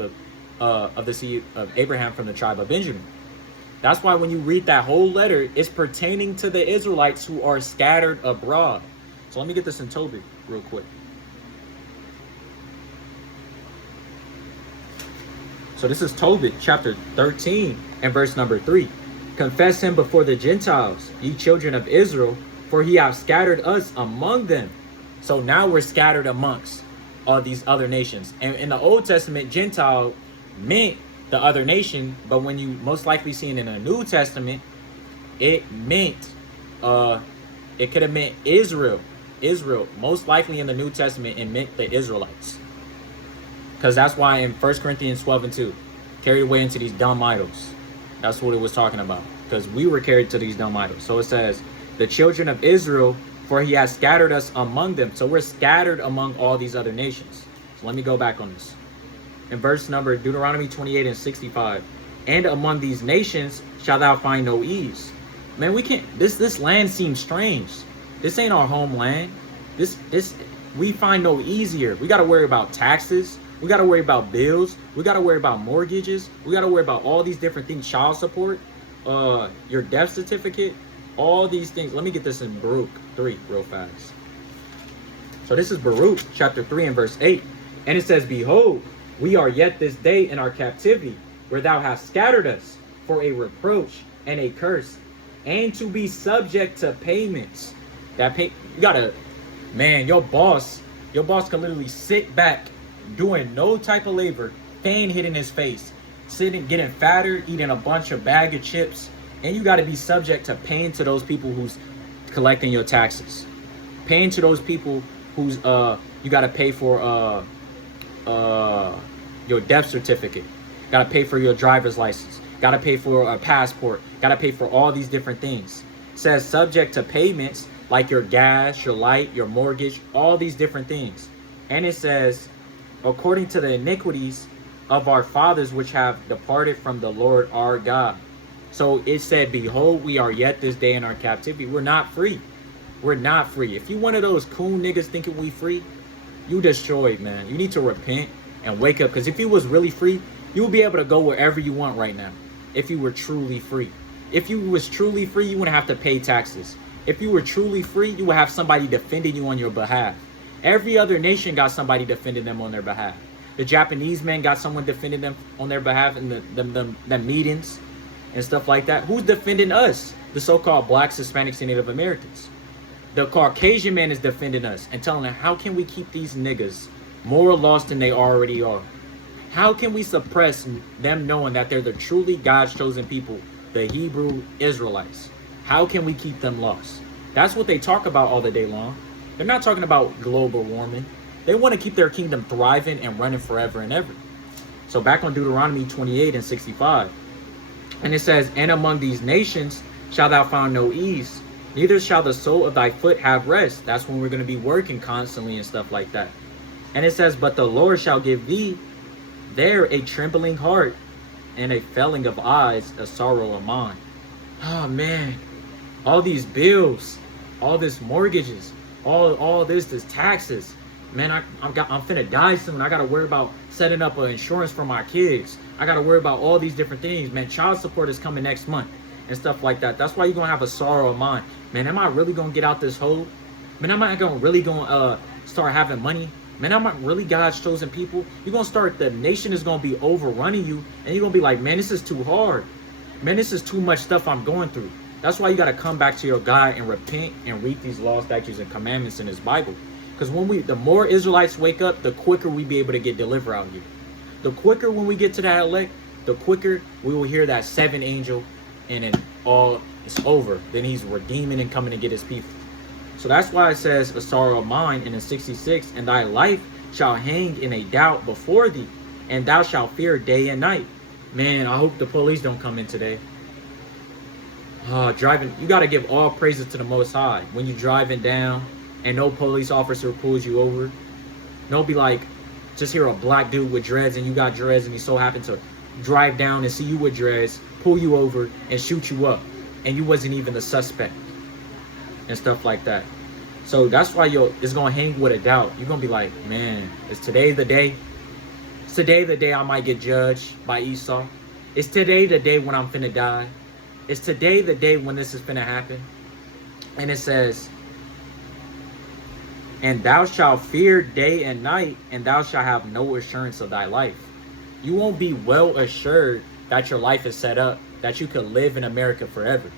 of Abraham from the tribe of Benjamin. That's why when you read that whole letter, it's pertaining to the Israelites who are scattered abroad. So let me get this in Tobit real quick. So this is Tobit chapter 13 and verse number 3. Confess him before the Gentiles, ye children of Israel, for he hath scattered us among them. So now we're scattered amongst all these other nations. And in the Old Testament, Gentile meant the other nation, but when you most likely see it in the New Testament, it meant it could have meant Israel. Israel. Most likely in the New Testament, it meant the Israelites. Because that's why in 1 Corinthians 12:2, carried away into these dumb idols. That's what it was talking about. Because we were carried to these dumb idols. So it says, the children of Israel, for he has scattered us among them. So we're scattered among all these other nations. So let me go back on this. In verse number Deuteronomy 28:65, and among these nations shalt thou find no ease. Man, we can't. This land seems strange. This ain't our homeland. We find no ease here. We got to worry about taxes. We got to worry about bills. We got to worry about mortgages. We got to worry about all these different things. Child support, your death certificate, all these things. Let me get this in Baruch 3 real fast. So this is Baruch chapter 3 and verse 8. And it says, behold, we are yet this day in our captivity, where thou hast scattered us for a reproach and a curse, and to be subject to payments. You gotta, man, your boss can literally sit back doing no type of labor, fan hitting his face, sitting, getting fatter, eating a bunch of bag of chips, and you got to be subject to paying to those people who's collecting your taxes, paying to those people who's you got to pay for your death certificate, got to pay for your driver's license, got to pay for a passport, got to pay for all these different things. It says subject to payments like your gas, your light, your mortgage, all these different things. And it says, according to the iniquities of our fathers which have departed from the Lord our God. So it said, behold, we are yet this day in our captivity. We're not free. We're not free. If you one of those coon niggas thinking we free, you destroyed, man. You need to repent and wake up. Because if you was really free, you would be able to go wherever you want right now. If you were truly free. If you was truly free, you wouldn't have to pay taxes. If you were truly free, you would have somebody defending you on your behalf. Every other nation got somebody defending them on their behalf. The Japanese men got someone defending them on their behalf in the meetings and stuff like that. Who's defending us? The so-called blacks, Hispanics, and Native Americans. The Caucasian man is defending us and telling them, how can we keep these niggas more lost than they already are? How can we suppress them knowing that they're the truly God's chosen people, the Hebrew Israelites? How can we keep them lost? That's what they talk about all the day long. They're not talking about global warming. They want to keep their kingdom thriving and running forever and ever. So back on Deuteronomy 28:65. And it says, and among these nations shalt thou find no ease, neither shall the sole of thy foot have rest. That's when we're going to be working constantly and stuff like that. And it says, but the Lord shall give thee there a trembling heart and a failing of eyes, a sorrow of mind. Oh man, all these bills, all this mortgages, all this taxes. Man, I'm finna die soon. I gotta worry about setting up an insurance for my kids. I gotta worry about all these different things. Man, child support is coming next month and stuff like that. That's why you're gonna have a sorrow of mind. Man, am I really gonna get out this hole? Man, am I really gonna start having money? Man, am I really God's chosen people? You're gonna start, the nation is gonna be overrunning you, and you're gonna be like, man, this is too hard. Man, this is too much stuff I'm going through. That's why you gotta come back to your God and repent and read these laws, statutes, and commandments in His Bible. Because the more Israelites wake up, the quicker we be able to get delivered out here. The quicker when we get to that elect, the quicker we will hear that seventh angel, and then all is over. Then He's redeeming and coming to get His people. So that's why it says a sorrow of mine. And in 66, and thy life shall hang in a doubt before thee, and thou shalt fear day and night. Man, I hope the police don't come in today. Driving, you got to give all praises to the Most High. When you're driving down and no police officer pulls you over, don't be like, just hear a black dude with dreads and you got dreads and he so happened to drive down and see you with dreads, pull you over and shoot you up, and you wasn't even the suspect and stuff like that. So that's why it's gonna hang with a doubt. You're gonna be like, man, is today the day? Is today the day I might get judged by Esau? Is today the day when I'm finna die? Is today the day when this is finna happen? And it says, and thou shalt fear day and night, and thou shalt have no assurance of thy life. You won't be well assured that your life is set up, that you could live in America forever.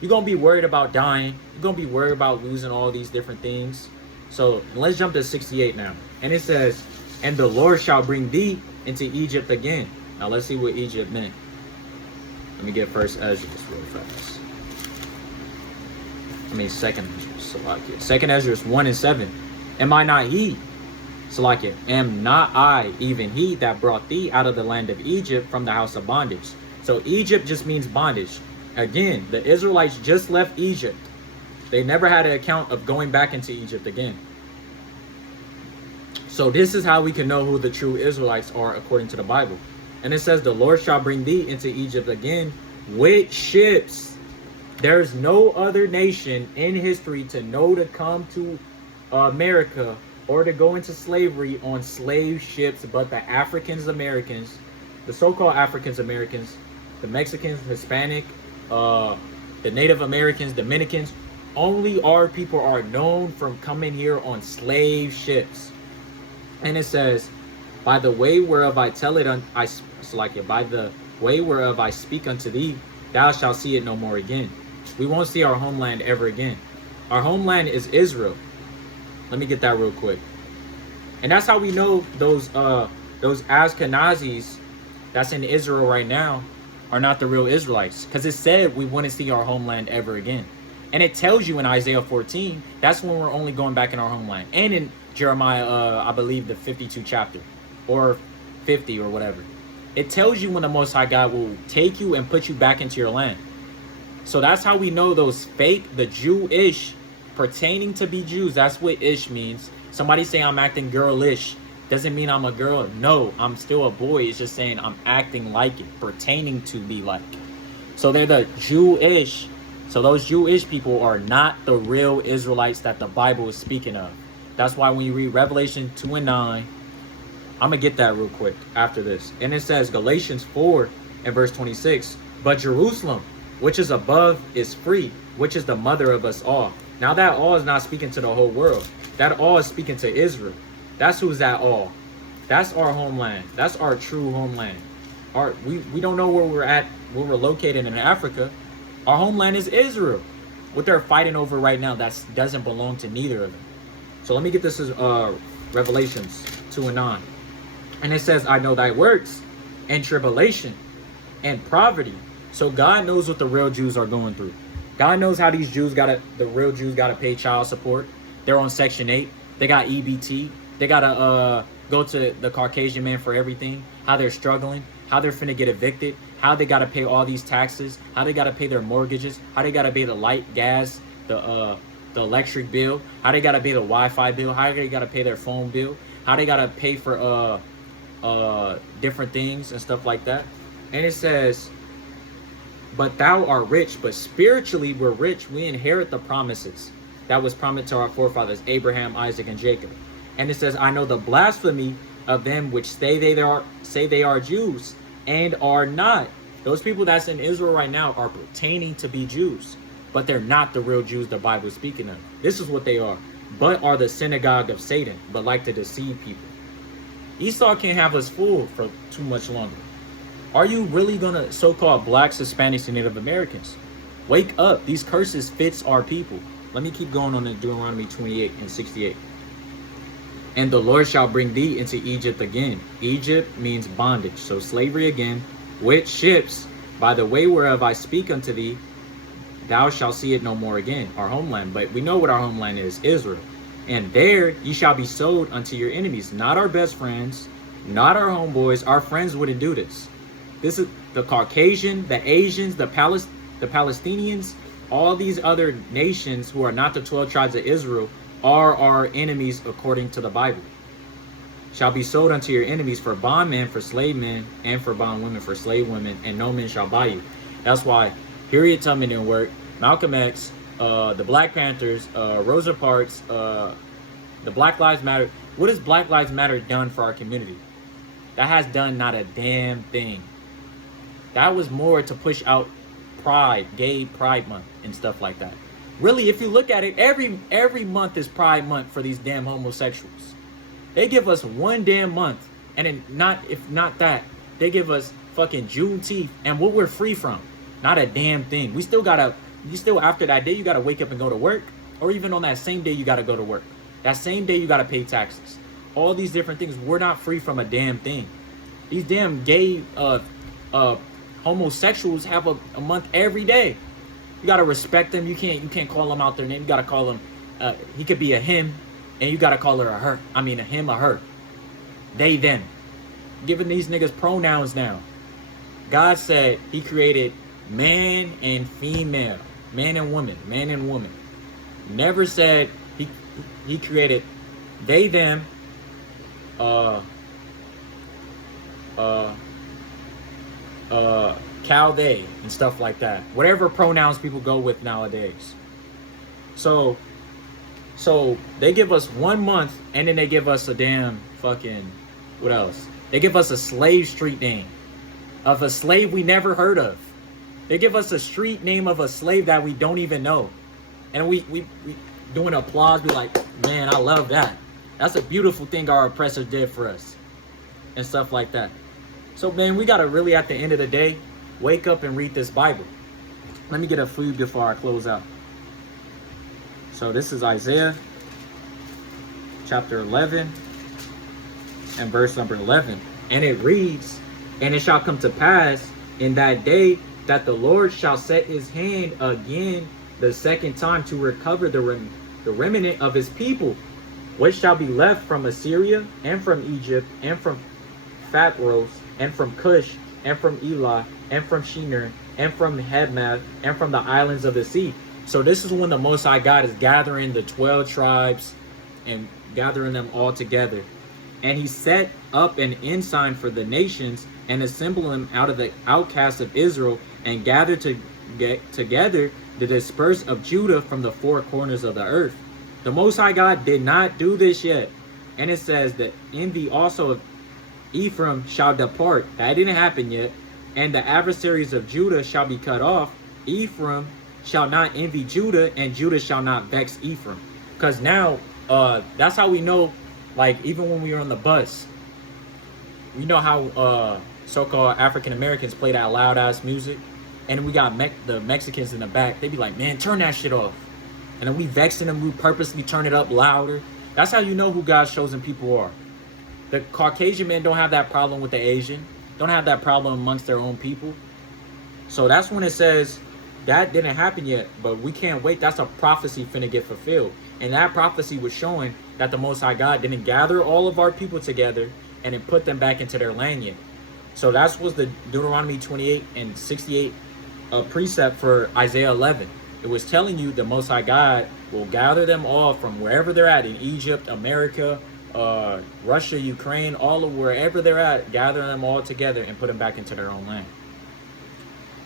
You're going to be worried about dying. You're going to be worried about losing all these different things. So let's jump to 68 now. And it says, and the Lord shall bring thee into Egypt again. Now let's see what Egypt meant. Let me get first Esdras real fast. Second Esdras. Salakia. Second Ezra 1 and 7. Am I not he? Salakia. Am not I even he that brought thee out of the land of Egypt from the house of bondage? So Egypt just means bondage. Again, the Israelites just left Egypt. They never had an account of going back into Egypt again. So this is how we can know who the true Israelites are according to the Bible. And it says, the Lord shall bring thee into Egypt again with ships. There's no other nation in history to know to come to America or to go into slavery on slave ships but the Africans Americans, the so-called Africans Americans, the Mexicans, Hispanic, the Native Americans, Dominicans. Only our people are known from coming here on slave ships. And it says, by the way whereof I tell it, by the way whereof I speak unto thee, thou shalt see it no more again. We won't see our homeland ever again. Our homeland is Israel. Let me get that real quick. And that's how we know those Ashkenazis that's in Israel right now are not the real Israelites. Because it said we wouldn't see our homeland ever again. And it tells you in Isaiah 14, that's when we're only going back in our homeland. And in Jeremiah, I believe the 52 chapter or 50 or whatever. It tells you when the Most High God will take you and put you back into your land. So that's how we know those fake, the Jewish, pertaining to be Jews. That's what ish means. Somebody say I'm acting girlish. Doesn't mean I'm a girl. No, I'm still a boy. It's just saying I'm acting like it, pertaining to be like. So they're the Jewish. So those Jewish people are not the real Israelites that the Bible is speaking of. That's why when you read Revelation 2 and 9, I'm going to get that real quick after this. And it says, Galatians 4 and verse 26, but Jerusalem, which is above, is free, which is the mother of us all. Now that all is not speaking to the whole world. That all is speaking to Israel. That's who's that all. That's our homeland. That's our true homeland. We don't know where we're at, where we're located in Africa. Our homeland is Israel. What they're fighting over right now, that doesn't belong to neither of them. So let me get this as Revelations 2 and 9. And it says, I know thy works and tribulation and poverty. So God knows what the real Jews are going through. God knows how these Jews the real Jews gotta pay child support. They're on Section 8. They got EBT. They gotta go to the Caucasian man for everything. How they're struggling. How they're finna get evicted. How they gotta pay all these taxes. How they gotta pay their mortgages. How they gotta pay the light, gas, the electric bill. How they gotta pay the Wi-Fi bill. How they gotta pay their phone bill. How they gotta pay for different things and stuff like that. And it says, but thou art rich, but spiritually we're rich. We inherit the promises that was promised to our forefathers, Abraham, Isaac, and Jacob. And it says, I know the blasphemy of them which say they are Jews and are not. Those people that's in Israel right now are pertaining to be Jews, but they're not the real Jews the Bible is speaking of. This is what they are. But are the synagogue of Satan, but like to deceive people. Esau can't have us fooled for too much longer. Are you really gonna so-called blacks, Hispanics, and Native Americans? Wake up. These curses fits our people. Let me keep going on in Deuteronomy 28 and 68. And the Lord shall bring thee into Egypt again. Egypt means bondage, so slavery again, with ships, by the way whereof I speak unto thee, thou shalt see it no more again. Our homeland. But we know what our homeland is, Israel. And there ye shall be sold unto your enemies. Not our best friends, not our homeboys. Our friends wouldn't do this. This is the Caucasian, the Asians, the Palestinians, all these other nations who are not the 12 tribes of Israel are our enemies according to the Bible. Shall be sold unto your enemies for bondmen, for slave men, and for bondwomen, for slave women, and no man shall buy you. That's why Harriet Tubman didn't work, Malcolm X, the Black Panthers, Rosa Parks, the Black Lives Matter. What has Black Lives Matter done for our community? That has done not a damn thing. That was more to push out pride, gay pride month and stuff like that. Really, if you look at it, every month is pride month for these damn homosexuals. They give us one damn month, and then if not that, they give us fucking Juneteenth and what we're free from. Not a damn thing. You still after that day, you gotta wake up and go to work, or even on that same day, you gotta go to work. That same day, you gotta pay taxes. All these different things. We're not free from a damn thing. These damn gay homosexuals have a month every day. You gotta respect them. You can't call them out their name. You gotta call them he could be a him, and you got to call her a her. I mean, a him, a her. They, them. Giving these niggas pronouns now. God said he created man and female, man and woman, man and woman. Never said he created they, them, cow, they, and stuff like that. Whatever pronouns people go with nowadays. So they give us 1 month, and then they give us a damn fucking, what else? They give us a slave street name of a slave we never heard of. They give us a street name of a slave that we don't even know. And we doing applause, be like, man, I love that. That's a beautiful thing our oppressors did for us. And stuff like that. So, man, we got to really, at the end of the day, wake up and read this Bible. Let me get a food before I close out. So this is Isaiah chapter 11 and verse number 11. And it reads, and it shall come to pass in that day that the Lord shall set his hand again the second time to recover the remnant of his people, which shall be left from Assyria and from Egypt and from Pharaoh and from Cush and from Elah and from Shinar and from Hamath and from the islands of the sea. So this is when the Most High God is gathering the 12 tribes and gathering them all together. And he set up an ensign for the nations and assembled them out of the outcasts of Israel and gathered together the dispersed of Judah from the four corners of the earth. The Most High God did not do this yet. And it says that envy also of Ephraim shall depart. That didn't happen yet. And the adversaries of Judah shall be cut off. Ephraim shall not envy Judah, and Judah shall not vex Ephraim. Because now, that's how we know, like, even when we were on the bus, we know how so-called African Americans play that loud-ass music. And we got the Mexicans in the back. They be like, man, turn that shit off. And then we vexing them, we purposely turn it up louder. That's how you know who God's chosen people are. The Caucasian men don't have that problem with the Asian. Don't have that problem amongst their own people. So that's when it says that didn't happen yet, but we can't wait. That's a prophecy finna get fulfilled. And that prophecy was showing that the Most High God didn't gather all of our people together and then put them back into their land yet. So that was the Deuteronomy 28 and 68 precept for Isaiah 11. It was telling you the Most High God will gather them all from wherever they're at in Egypt, America, Russia, Ukraine, all of wherever they're at, gather them all together and put them back into their own land.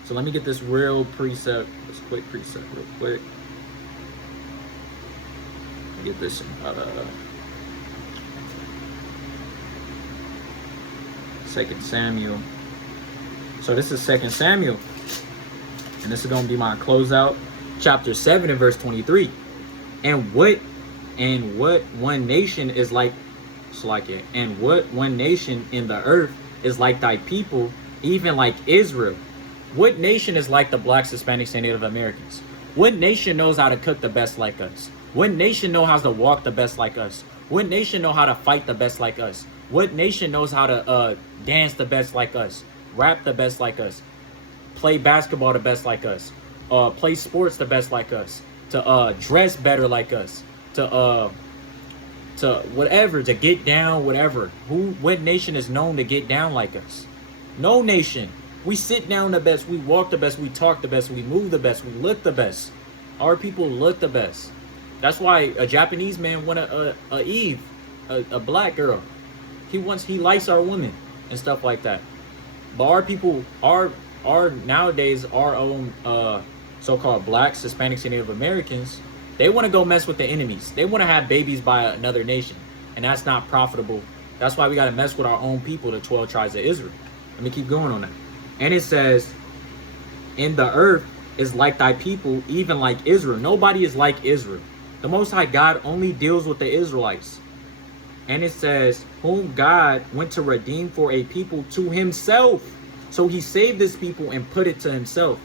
So let me get this real precept, this quick precept real quick. Get this in 2 Samuel. So this is 2 Samuel. And this is going to be my closeout. Chapter 7 and verse 23. And what one nation is like, and what one nation in the earth is like thy people, even like Israel. What nation is like the blacks, Hispanics, and Native Americans? What nation knows how to cook the best like us? What nation knows how to walk the best like us? What nation knows how to fight the best like us? What nation knows how to dance the best like us? Rap the best like us? Play basketball the best like us? Play sports the best like us? To dress better like us? To whatever, to get down, whatever. What nation is known to get down like us? No nation. We sit down the best, we walk the best, we talk the best, we move the best, we look the best. Our people look the best. That's why a Japanese man want a black girl. He likes our women and stuff like that. But our people are nowadays our own so-called blacks, Hispanics, and Native Americans. They want to go mess with the enemies. They want to have babies by another nation. And that's not profitable. That's why we got to mess with our own people, the 12 tribes of Israel. Let me keep going on that. And it says, in the earth is like thy people, even like Israel. Nobody is like Israel. The Most High God only deals with the Israelites. And it says, whom God went to redeem for a people to himself. So he saved this people and put it to himself.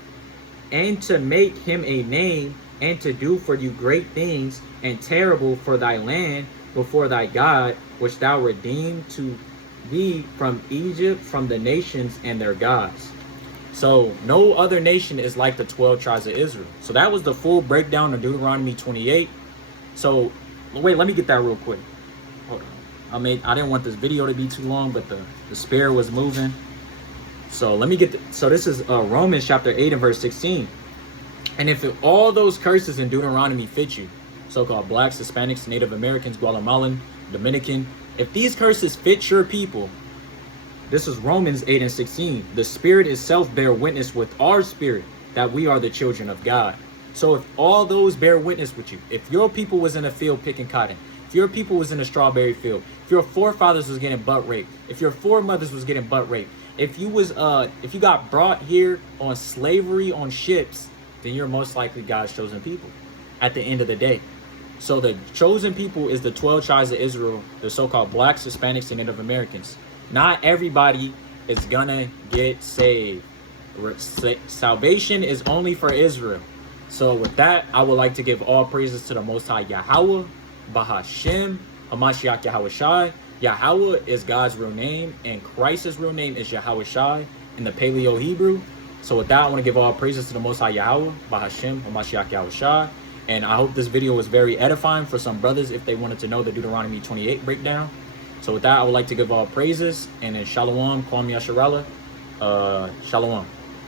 And to make him a name, and to do for you great things and terrible for thy land before thy God, which thou redeemed to thee from Egypt, from the nations and their gods. So no other nation is like the 12 tribes of Israel. So that was the full breakdown of Deuteronomy 28. So wait, let me get that real quick. Hold on. I didn't want this video to be too long, but the spirit was moving. So let me get so this is Romans chapter 8 and verse 16. And if all those curses in Deuteronomy fit you, so-called blacks, Hispanics, Native Americans, Guatemalan, Dominican, if these curses fit your people, this is Romans 8 and 16. The Spirit itself bear witness with our spirit that we are the children of God. So if all those bear witness with you, if your people was in a field picking cotton, if your people was in a strawberry field, if your forefathers was getting butt raped, if your foremothers was getting butt raped, if you got brought here on slavery on ships, then you're most likely God's chosen people at the end of the day. So the chosen people is the 12 tribes of Israel, the so-called blacks, Hispanics, and Native Americans. Not everybody is gonna get saved. Salvation is only for Israel. So with that, I would like to give all praises to the Most High Yahweh, Bahashem, Hamashiach Yahweh Shai. Yahweh is God's real name, and Christ's real name is Yahweh Shai in the Paleo Hebrew. So with that, I want to give all praises to the Most High Yahweh, Bahashem, Hamashiach Yahweh Shai. And I hope this video was very edifying for some brothers if they wanted to know the Deuteronomy 28 breakdown. So with that, I would like to give all praises. And in Shalom, call me Isrealite. Shalom.